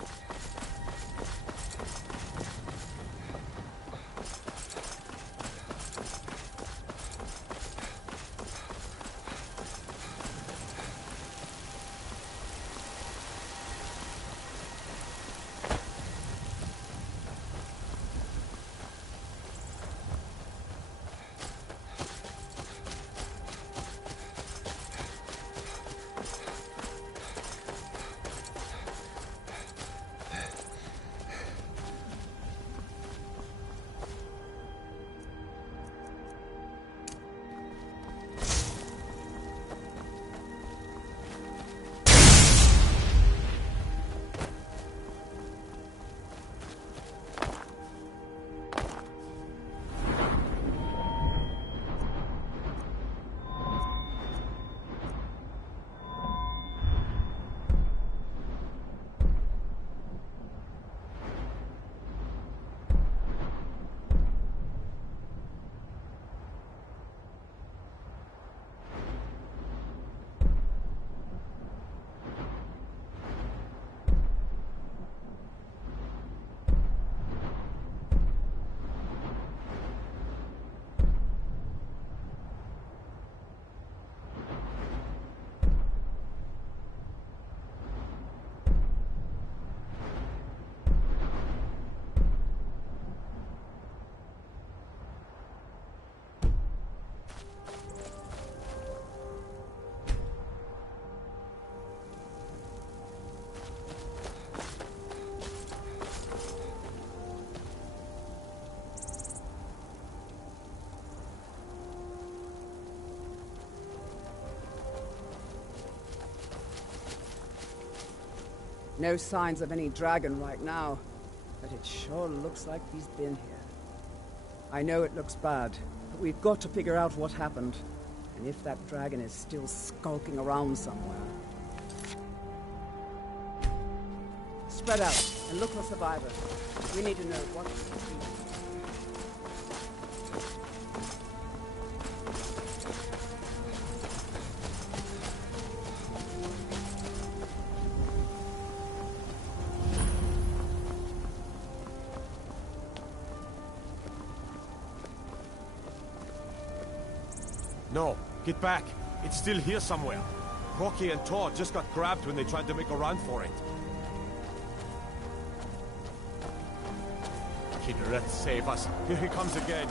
No signs of any dragon right now, but it sure looks like he's been here. I know it looks bad, but we've got to figure out what happened. And if that dragon is still skulking around somewhere. Spread out and look for survivors. We need to know what to do. No, get back. It's still here somewhere. Rocky and Todd just got grabbed when they tried to make a run for it. Kinneret, save us. Here he comes again.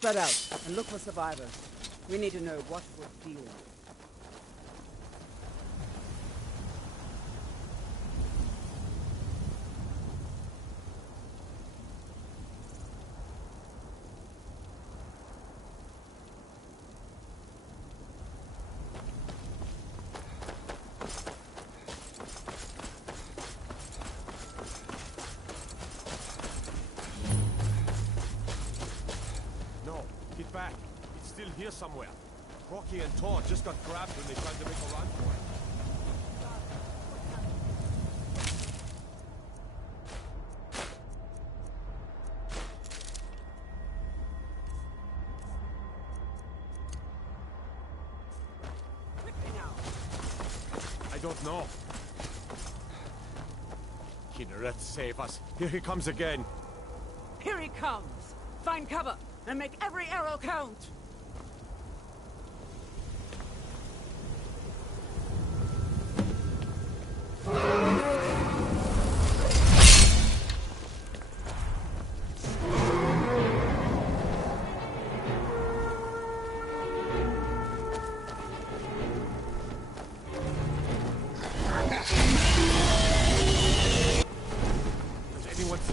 Spread out and look for survivors. We need to know what we're dealing with. here somewhere. Rocky and Tor just got grabbed when they tried to make a run for it. I don't know. Kinneret, save us. Here he comes again. Here he comes! Find cover, and make every arrow count!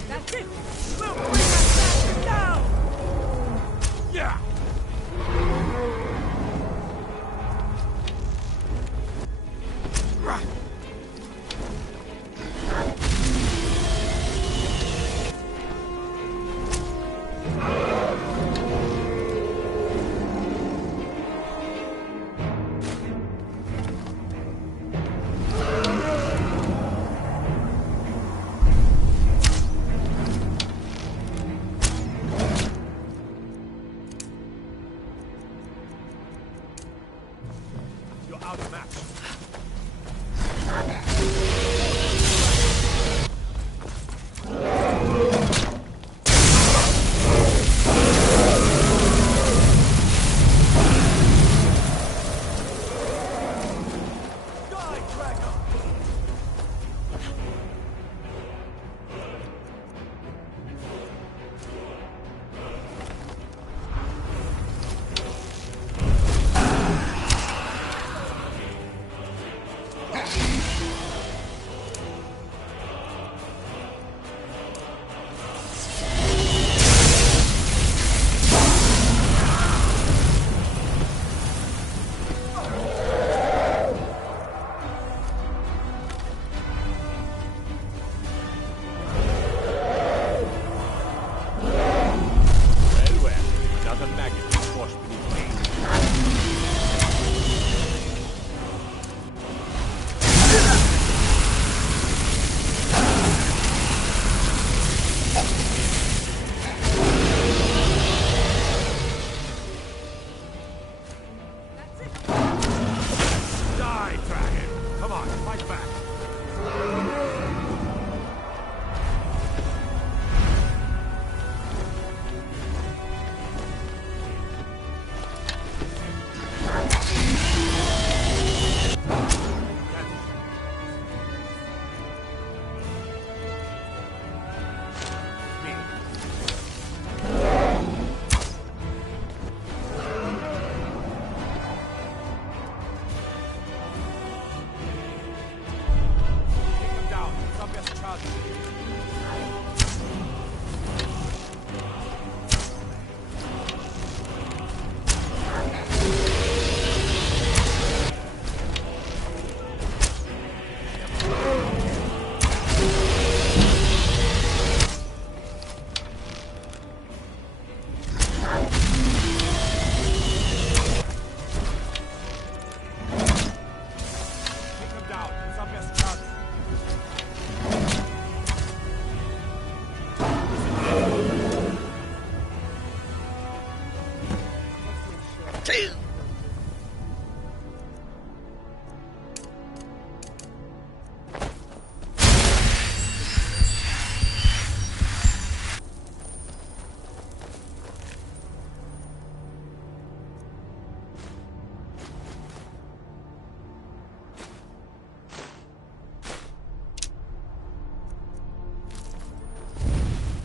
That's it! We'll bring that bastard down! Yeah! You're outmatched.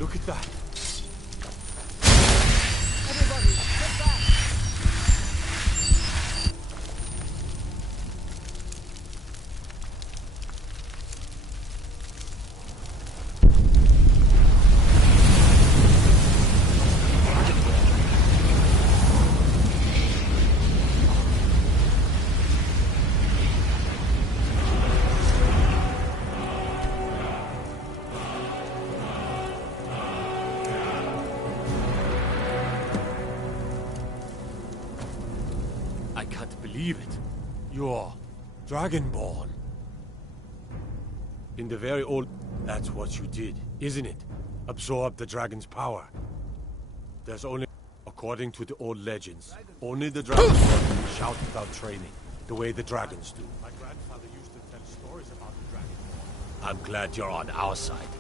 Look at that. Everybody, get back! I can't believe it. You're Dragonborn. In the very old... That's what you did, isn't it? Absorb the dragon's power. There's only... According to the old legends, only the Dragonborn can shout without training, the way the dragons do. My grandfather used to tell stories about the Dragonborn. I'm glad you're on our side.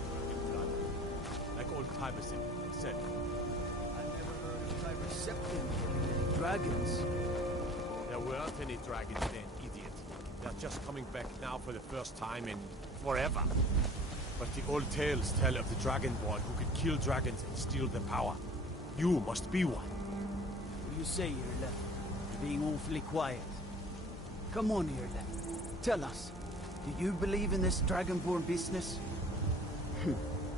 Like old timers said. I never heard of Triberception. Dragons. There weren't any dragons then, idiot. They're just coming back now for the first time in forever. But the old tales tell of the Dragonborn who could kill dragons and steal their power. You must be one. What do you say, Irla? You're being awfully quiet. Come on, Irla. Tell us, do you believe in this Dragonborn business?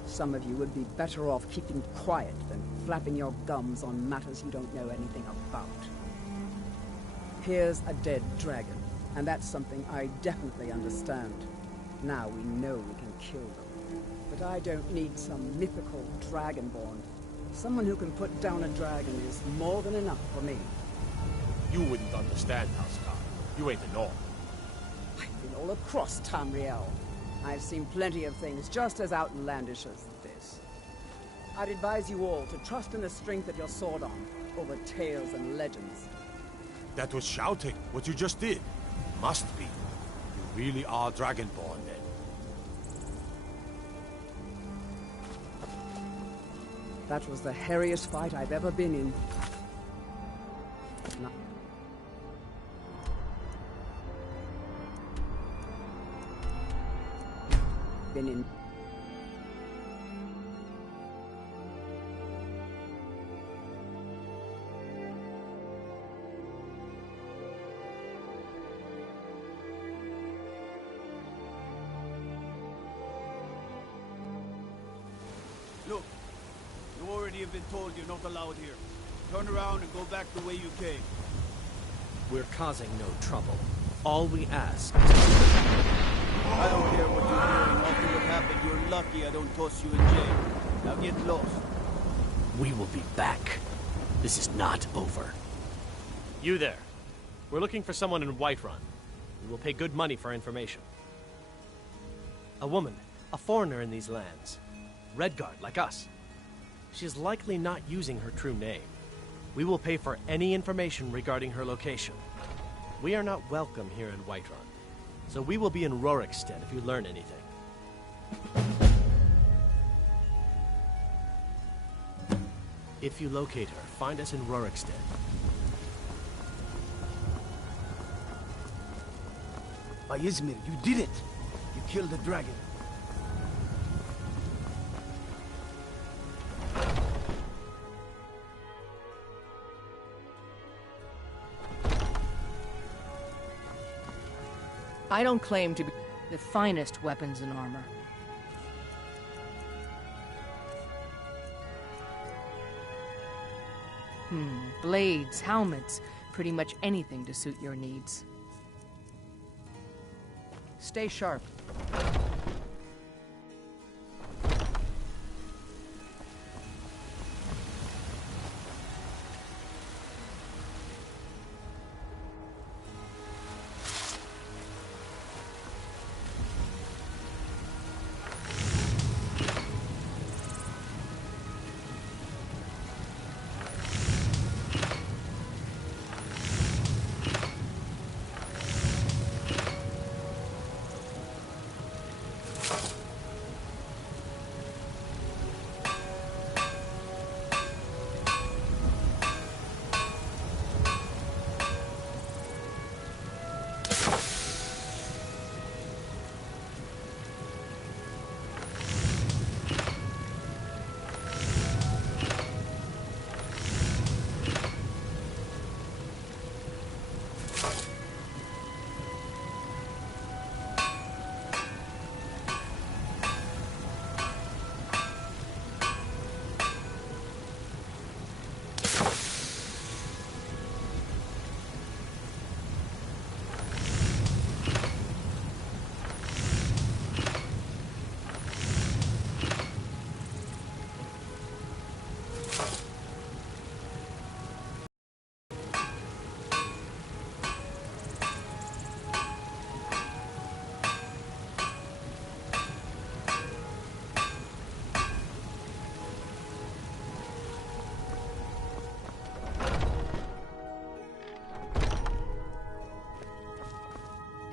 Some of you would be better off keeping quiet than flapping your gums on matters you don't know anything about. Here's a dead dragon, and that's something I definitely understand. Now we know we can kill them. But I don't need some mythical Dragonborn. Someone who can put down a dragon is more than enough for me. You wouldn't understand, Houseguard. You ain't a North. I've been all across Tamriel. I've seen plenty of things just as outlandish as this. I'd advise you all to trust in the strength of your sword arm over tales and legends. That was shouting, what you just did. Must be. You really are Dragonborn, then. That was the hairiest fight I've ever been in. Been in. Look, you already have been told you're not allowed here. Turn around and go back the way you came. We're causing no trouble. All we ask... I don't care what you're doing. After what happened, you're lucky I don't toss you in jail. Now get lost. We will be back. This is not over. You there. We're looking for someone in Whiterun. We will pay good money for information. A woman, a foreigner in these lands. Redguard, like us. She is likely not using her true name. We will pay for any information regarding her location. We are not welcome here in Whiterun, so we will be in Rorikstead if you learn anything. If you locate her, find us in Rorikstead. By Izmir, you did it! You killed the dragon. I don't claim to be the finest weapons and armor. Blades, helmets, pretty much anything to suit your needs. Stay sharp.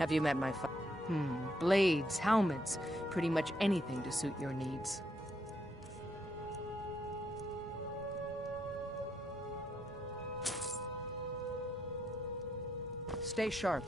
Have you met my blades, helmets, pretty much anything to suit your needs. Stay sharp.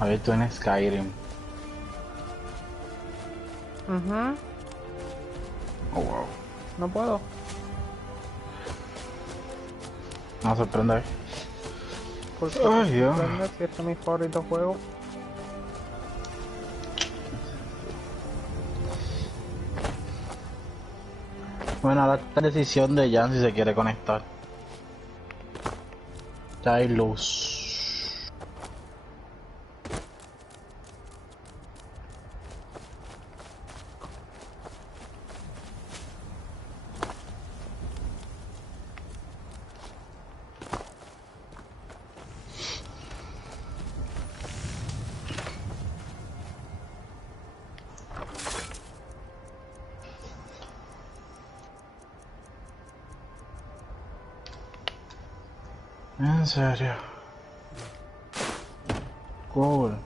A ver, tú en Skyrim. Oh, wow. No puedo. No sorprende. Porque Ay, Dios. Si este es mi favorito juego. Bueno, ahora está la decisión de Jan si se quiere conectar. Ya hay luz. En serio. Cool.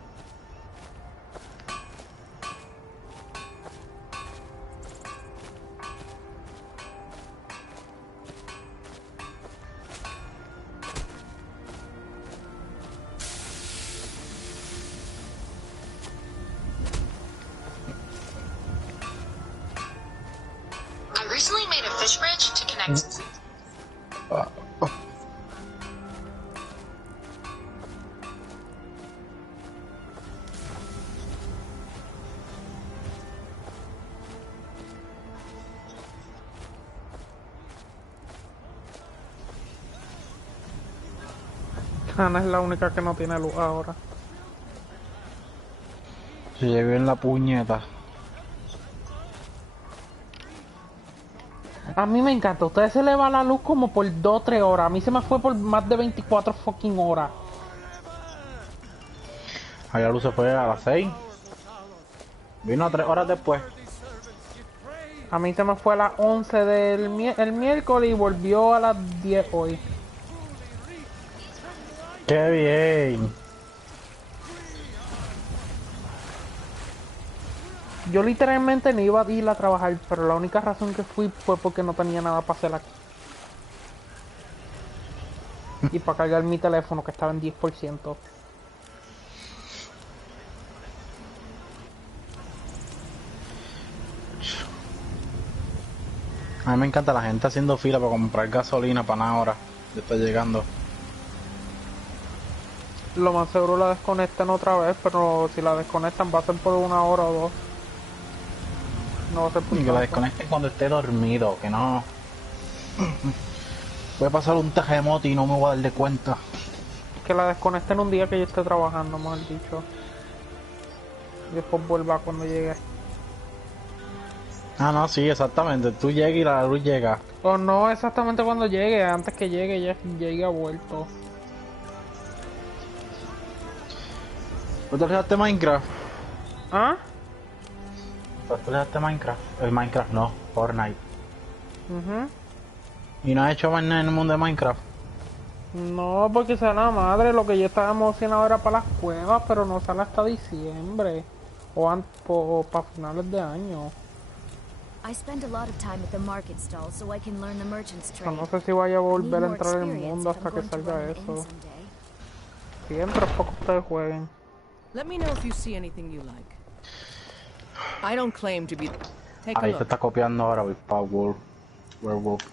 I recently made a fish bridge to connect. Ana es la única que no tiene luz ahora. Se llevó en la puñeta. A mí me encanta. A ustedes se le va la luz como por 2 o 3 horas. A mí se me fue por más de 24 fucking horas. Ahí la luz se fue a las 6. Vino 3 horas después. A mí se me fue a las 11 del el miércoles y volvió a las 10 hoy. ¡Qué bien! Yo literalmente no iba a ir a trabajar, pero la única razón que fui fue porque no tenía nada para hacer aquí. Y para cargar mi teléfono que estaba en 10%. A mí me encanta la gente haciendo fila para comprar gasolina para nada ahora. Después llegando. Lo más seguro la desconecten otra vez, pero si la desconectan va a ser por 1 hora o 2. No va a ser por Y que la tanto. desconecten cuando esté dormido, que no... Puede pasar un terremoto y no me voy a dar de cuenta. Que la desconecten un día que yo esté trabajando, mejor dicho. Y después vuelva cuando llegue. Ah, no, sí, exactamente. Tú llegas y la luz llega. O no exactamente cuando llegue, antes que llegue ya llegue vuelto. ¿Tú te dejaste Minecraft? ¿Ah? ¿Tú te dejaste Minecraft? El Minecraft no, Fortnite. Mhm. ¿Y no has hecho más nada en el mundo de Minecraft? No, porque sea la madre, lo que yo estaba emocionado era para las cuevas, pero no sale hasta diciembre. O para finales de año. I spend a lot of time at the market stall so I can learn the merchant's O sea, trade. no sé si vaya a volver a I need more entrar en el experience mundo if I'm hasta que going to salga run an inn eso. someday. Si entro es poco ustedes jueguen. Let me know if you see anything you like. I don't claim to be... Take a Ahí look. se está copiando ahora, voy para Werewolf.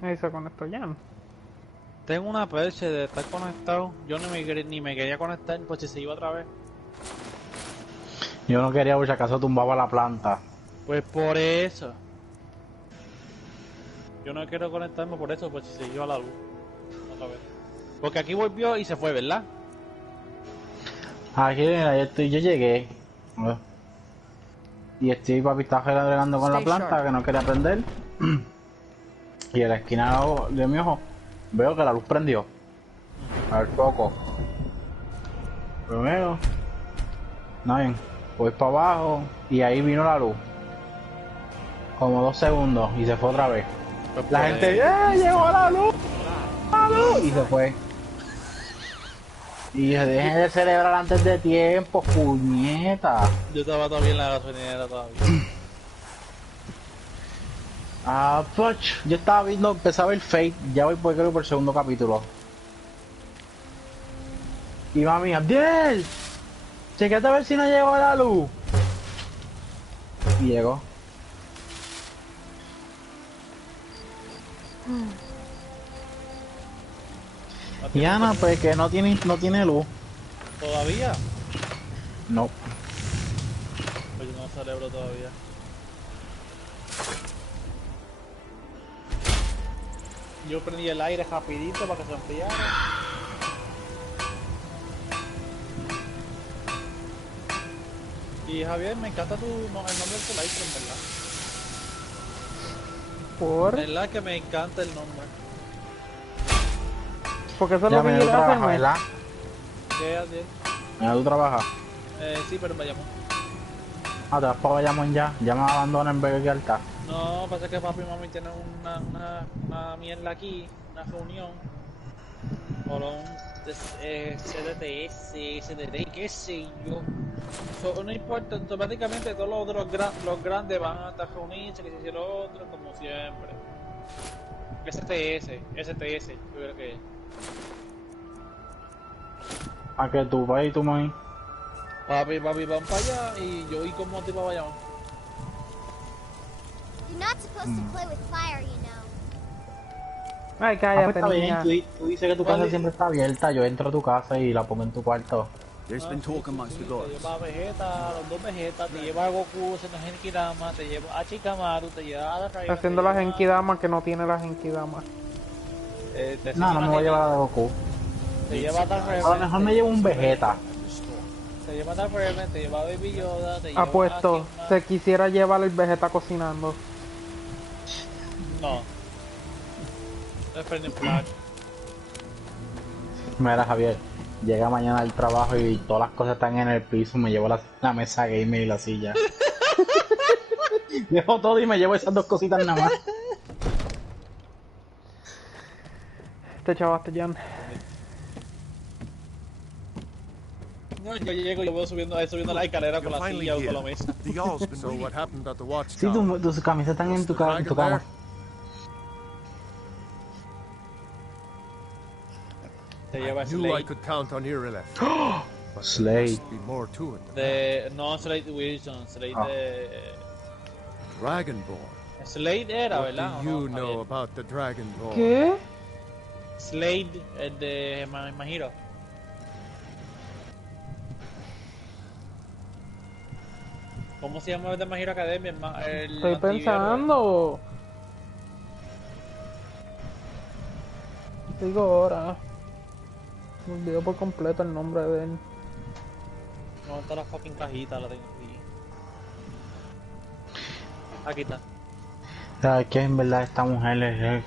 Ahí se conectó ya. Tengo una percha de estar conectado. Yo ni me quería conectar, pues si se iba otra vez. Yo no quería, por si acaso tumbaba la planta. Pues por eso. Yo no quiero conectarme por eso, pues si se iba la luz. Otra vez. Porque aquí volvió y se fue, ¿verdad? Aquí, mira, yo llegué. Y estoy papi está agregando con la planta que no quería prender. Y en la esquina de mi ojo veo que la luz prendió. A ver poco. Primero. No bien. Voy para abajo y ahí vino la luz. Como 2 segundos y se fue otra vez. Pues La gente, llegó la luz. ¡La luz! Y se fue. Y dije, dejen de celebrar antes de tiempo, puñeta. Yo estaba todavía en la gasolinera todavía. Ah, puch. Yo estaba viendo, empezaba el Fate, ya voy creo por el segundo capítulo. Y mami, Abdiel, chequete a ver si no llegó la luz. Y llegó. Y Ana, pues que no tiene luz. ¿Todavía? No. Pues yo no celebro todavía. Yo prendí el aire rapidito para que se enfriara. Y Javier, me encanta el nombre de tu live, en verdad. ¿Por? En verdad que me encanta el nombre. Porque eso es lo que yo quiero hacerme. ¿Verdad? ¿Qué haces? Mira, tú trabajas. Sí, pero en Bayamón. Ah, te vas para Bayamón ya. Ya me abandonan en vez de alta. No, pasa que papi y mami tienen una mierda aquí, una reunión. Por un CDTS, SDT, qué sé yo. No importa, automáticamente todos los grandes van a estar reunidos, que se hicieron otro, como siempre. STS, yo creo que es. ¿A que tu papá y tu mami? Papi van para allá y yo y con Monty para allá. You're not supposed to play with fire, you know. Ay, cállate, Está bien, niña. tú dices que tu casa siempre está abierta. Yo entro a tu casa y la pongo en tu cuarto. There's been talk amongst the Te gods. lleva a Vegeta, los dos Vegeta, te lleva a Goku, haciendo Genkidama, te lleva a Chikamaru, te lleva a Raiden. Haciendo la Genkidama que no tiene la Genkidama. No, no me voy a llevar a la de Goku. Te lleva a Dark A lo mejor me llevo un Vegeta. Te lleva a Dark Raven, te lleva a Baby Yoda, te lleva Apuesto, se quisiera llevar el Vegeta cocinando. No. No es Freddy Flash. Mira, Javier. Llega mañana al trabajo y todas las cosas están en el piso, me llevo la mesa gamer y la silla. Dejo todo y me llevo esas dos cositas nada más. Te chavaste, Jan. No, yo llego y lo veo subiendo la escalera con la silla o con la mesa. So what happened at the watch Sí, tus camisas están en tu cama. Te lleva I knew I could count on Irileth. Slade. Be more to it. No, Slade Wilson, Slade Dragonborn. Slade era, What ¿verdad? do you know about the Dragonborn? ¿Qué? Slade, el de Mahiro. ¿Cómo se llama el de Mahiro Academia? Estoy pensando. Digo ahora. Me olvidó por completo el nombre de él. No, está la fucking cajita, la tengo aquí. Aquí está. ¿Sabes qué? En verdad esta mujer es...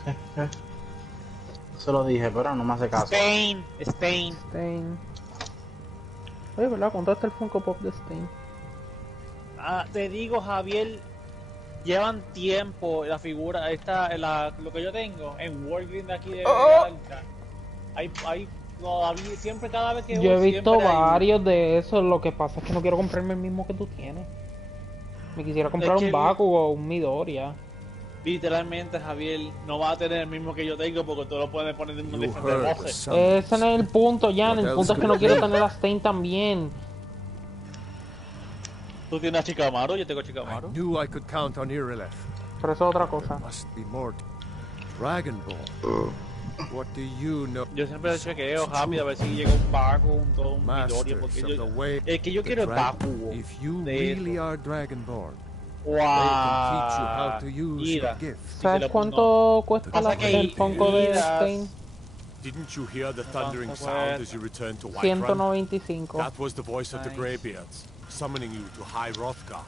Se lo dije, pero no me hace caso. Stain. Oye, ¿verdad? ¿Contaste el Funko Pop de Stain? Ah, te digo, Javier, llevan tiempo la figura, lo que yo tengo en Walgreens de aquí de Alta. Hay todavía, siempre cada vez que yo he visto varios de esos, lo que pasa es que no quiero comprarme el mismo que tú tienes. Me quisiera comprar un Baku o un Midoriya. Literalmente, Javier, no va a tener el mismo que yo tengo porque tú lo puedes poner en un diferente voces. Ese no es el punto, Jan. El punto es que no quiero tener a Stain también. ¿Tú tienes a Chikamaru? Yo tengo a Chikamaru. I knew I could count on Irileth. Pero eso es otra cosa. Must be more Dragonborn. What do you know? Yo siempre chequeo rápido a ver si llega un Baku, un Midoriya, porque es que yo quiero el Baku. If you really are Dragonborn, wow. they can teach you how to use your gift. ¿Sabes cuánto cuesta el Funko de Stain? Didn't you hear the thundering sound as you returned to Whiterun? 195. That was the voice of the Greybeards, summoning you to High Hrothgar.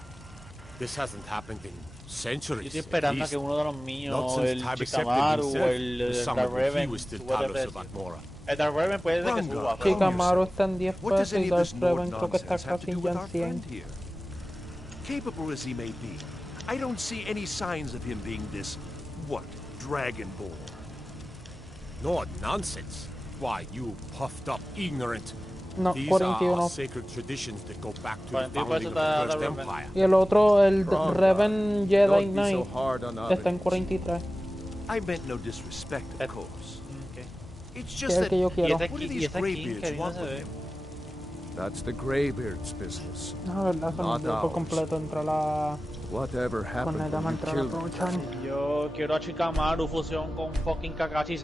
This hasn't happened in centuries. Yo estoy esperando a que uno de los míos, el Chikamaru o el Darreven, el Darreven puede ser que suba. Chikamaru está en 10 pesos y Darreven creo que está casi ya en 100. Capable as he may be, I don't see any signs of him being this, Dragonborn. No nonsense. Why, you puffed up ignorant. No, These 41. are sacred traditions that go back to the founding of the First Empire. Y el otro, el Reven Jedi Knight, está en 43. I meant no disrespect, of course. It's Es just el that que yo quiero. what do these Greybeards want with him? That's the Greybeard's business. No, verdad, se me olvidó por completo entre la... Whatever happened when you killed him? Yo quiero a Chikamaru fusión con fucking Kakashi.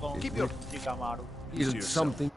Con Chikamaru. Isn't something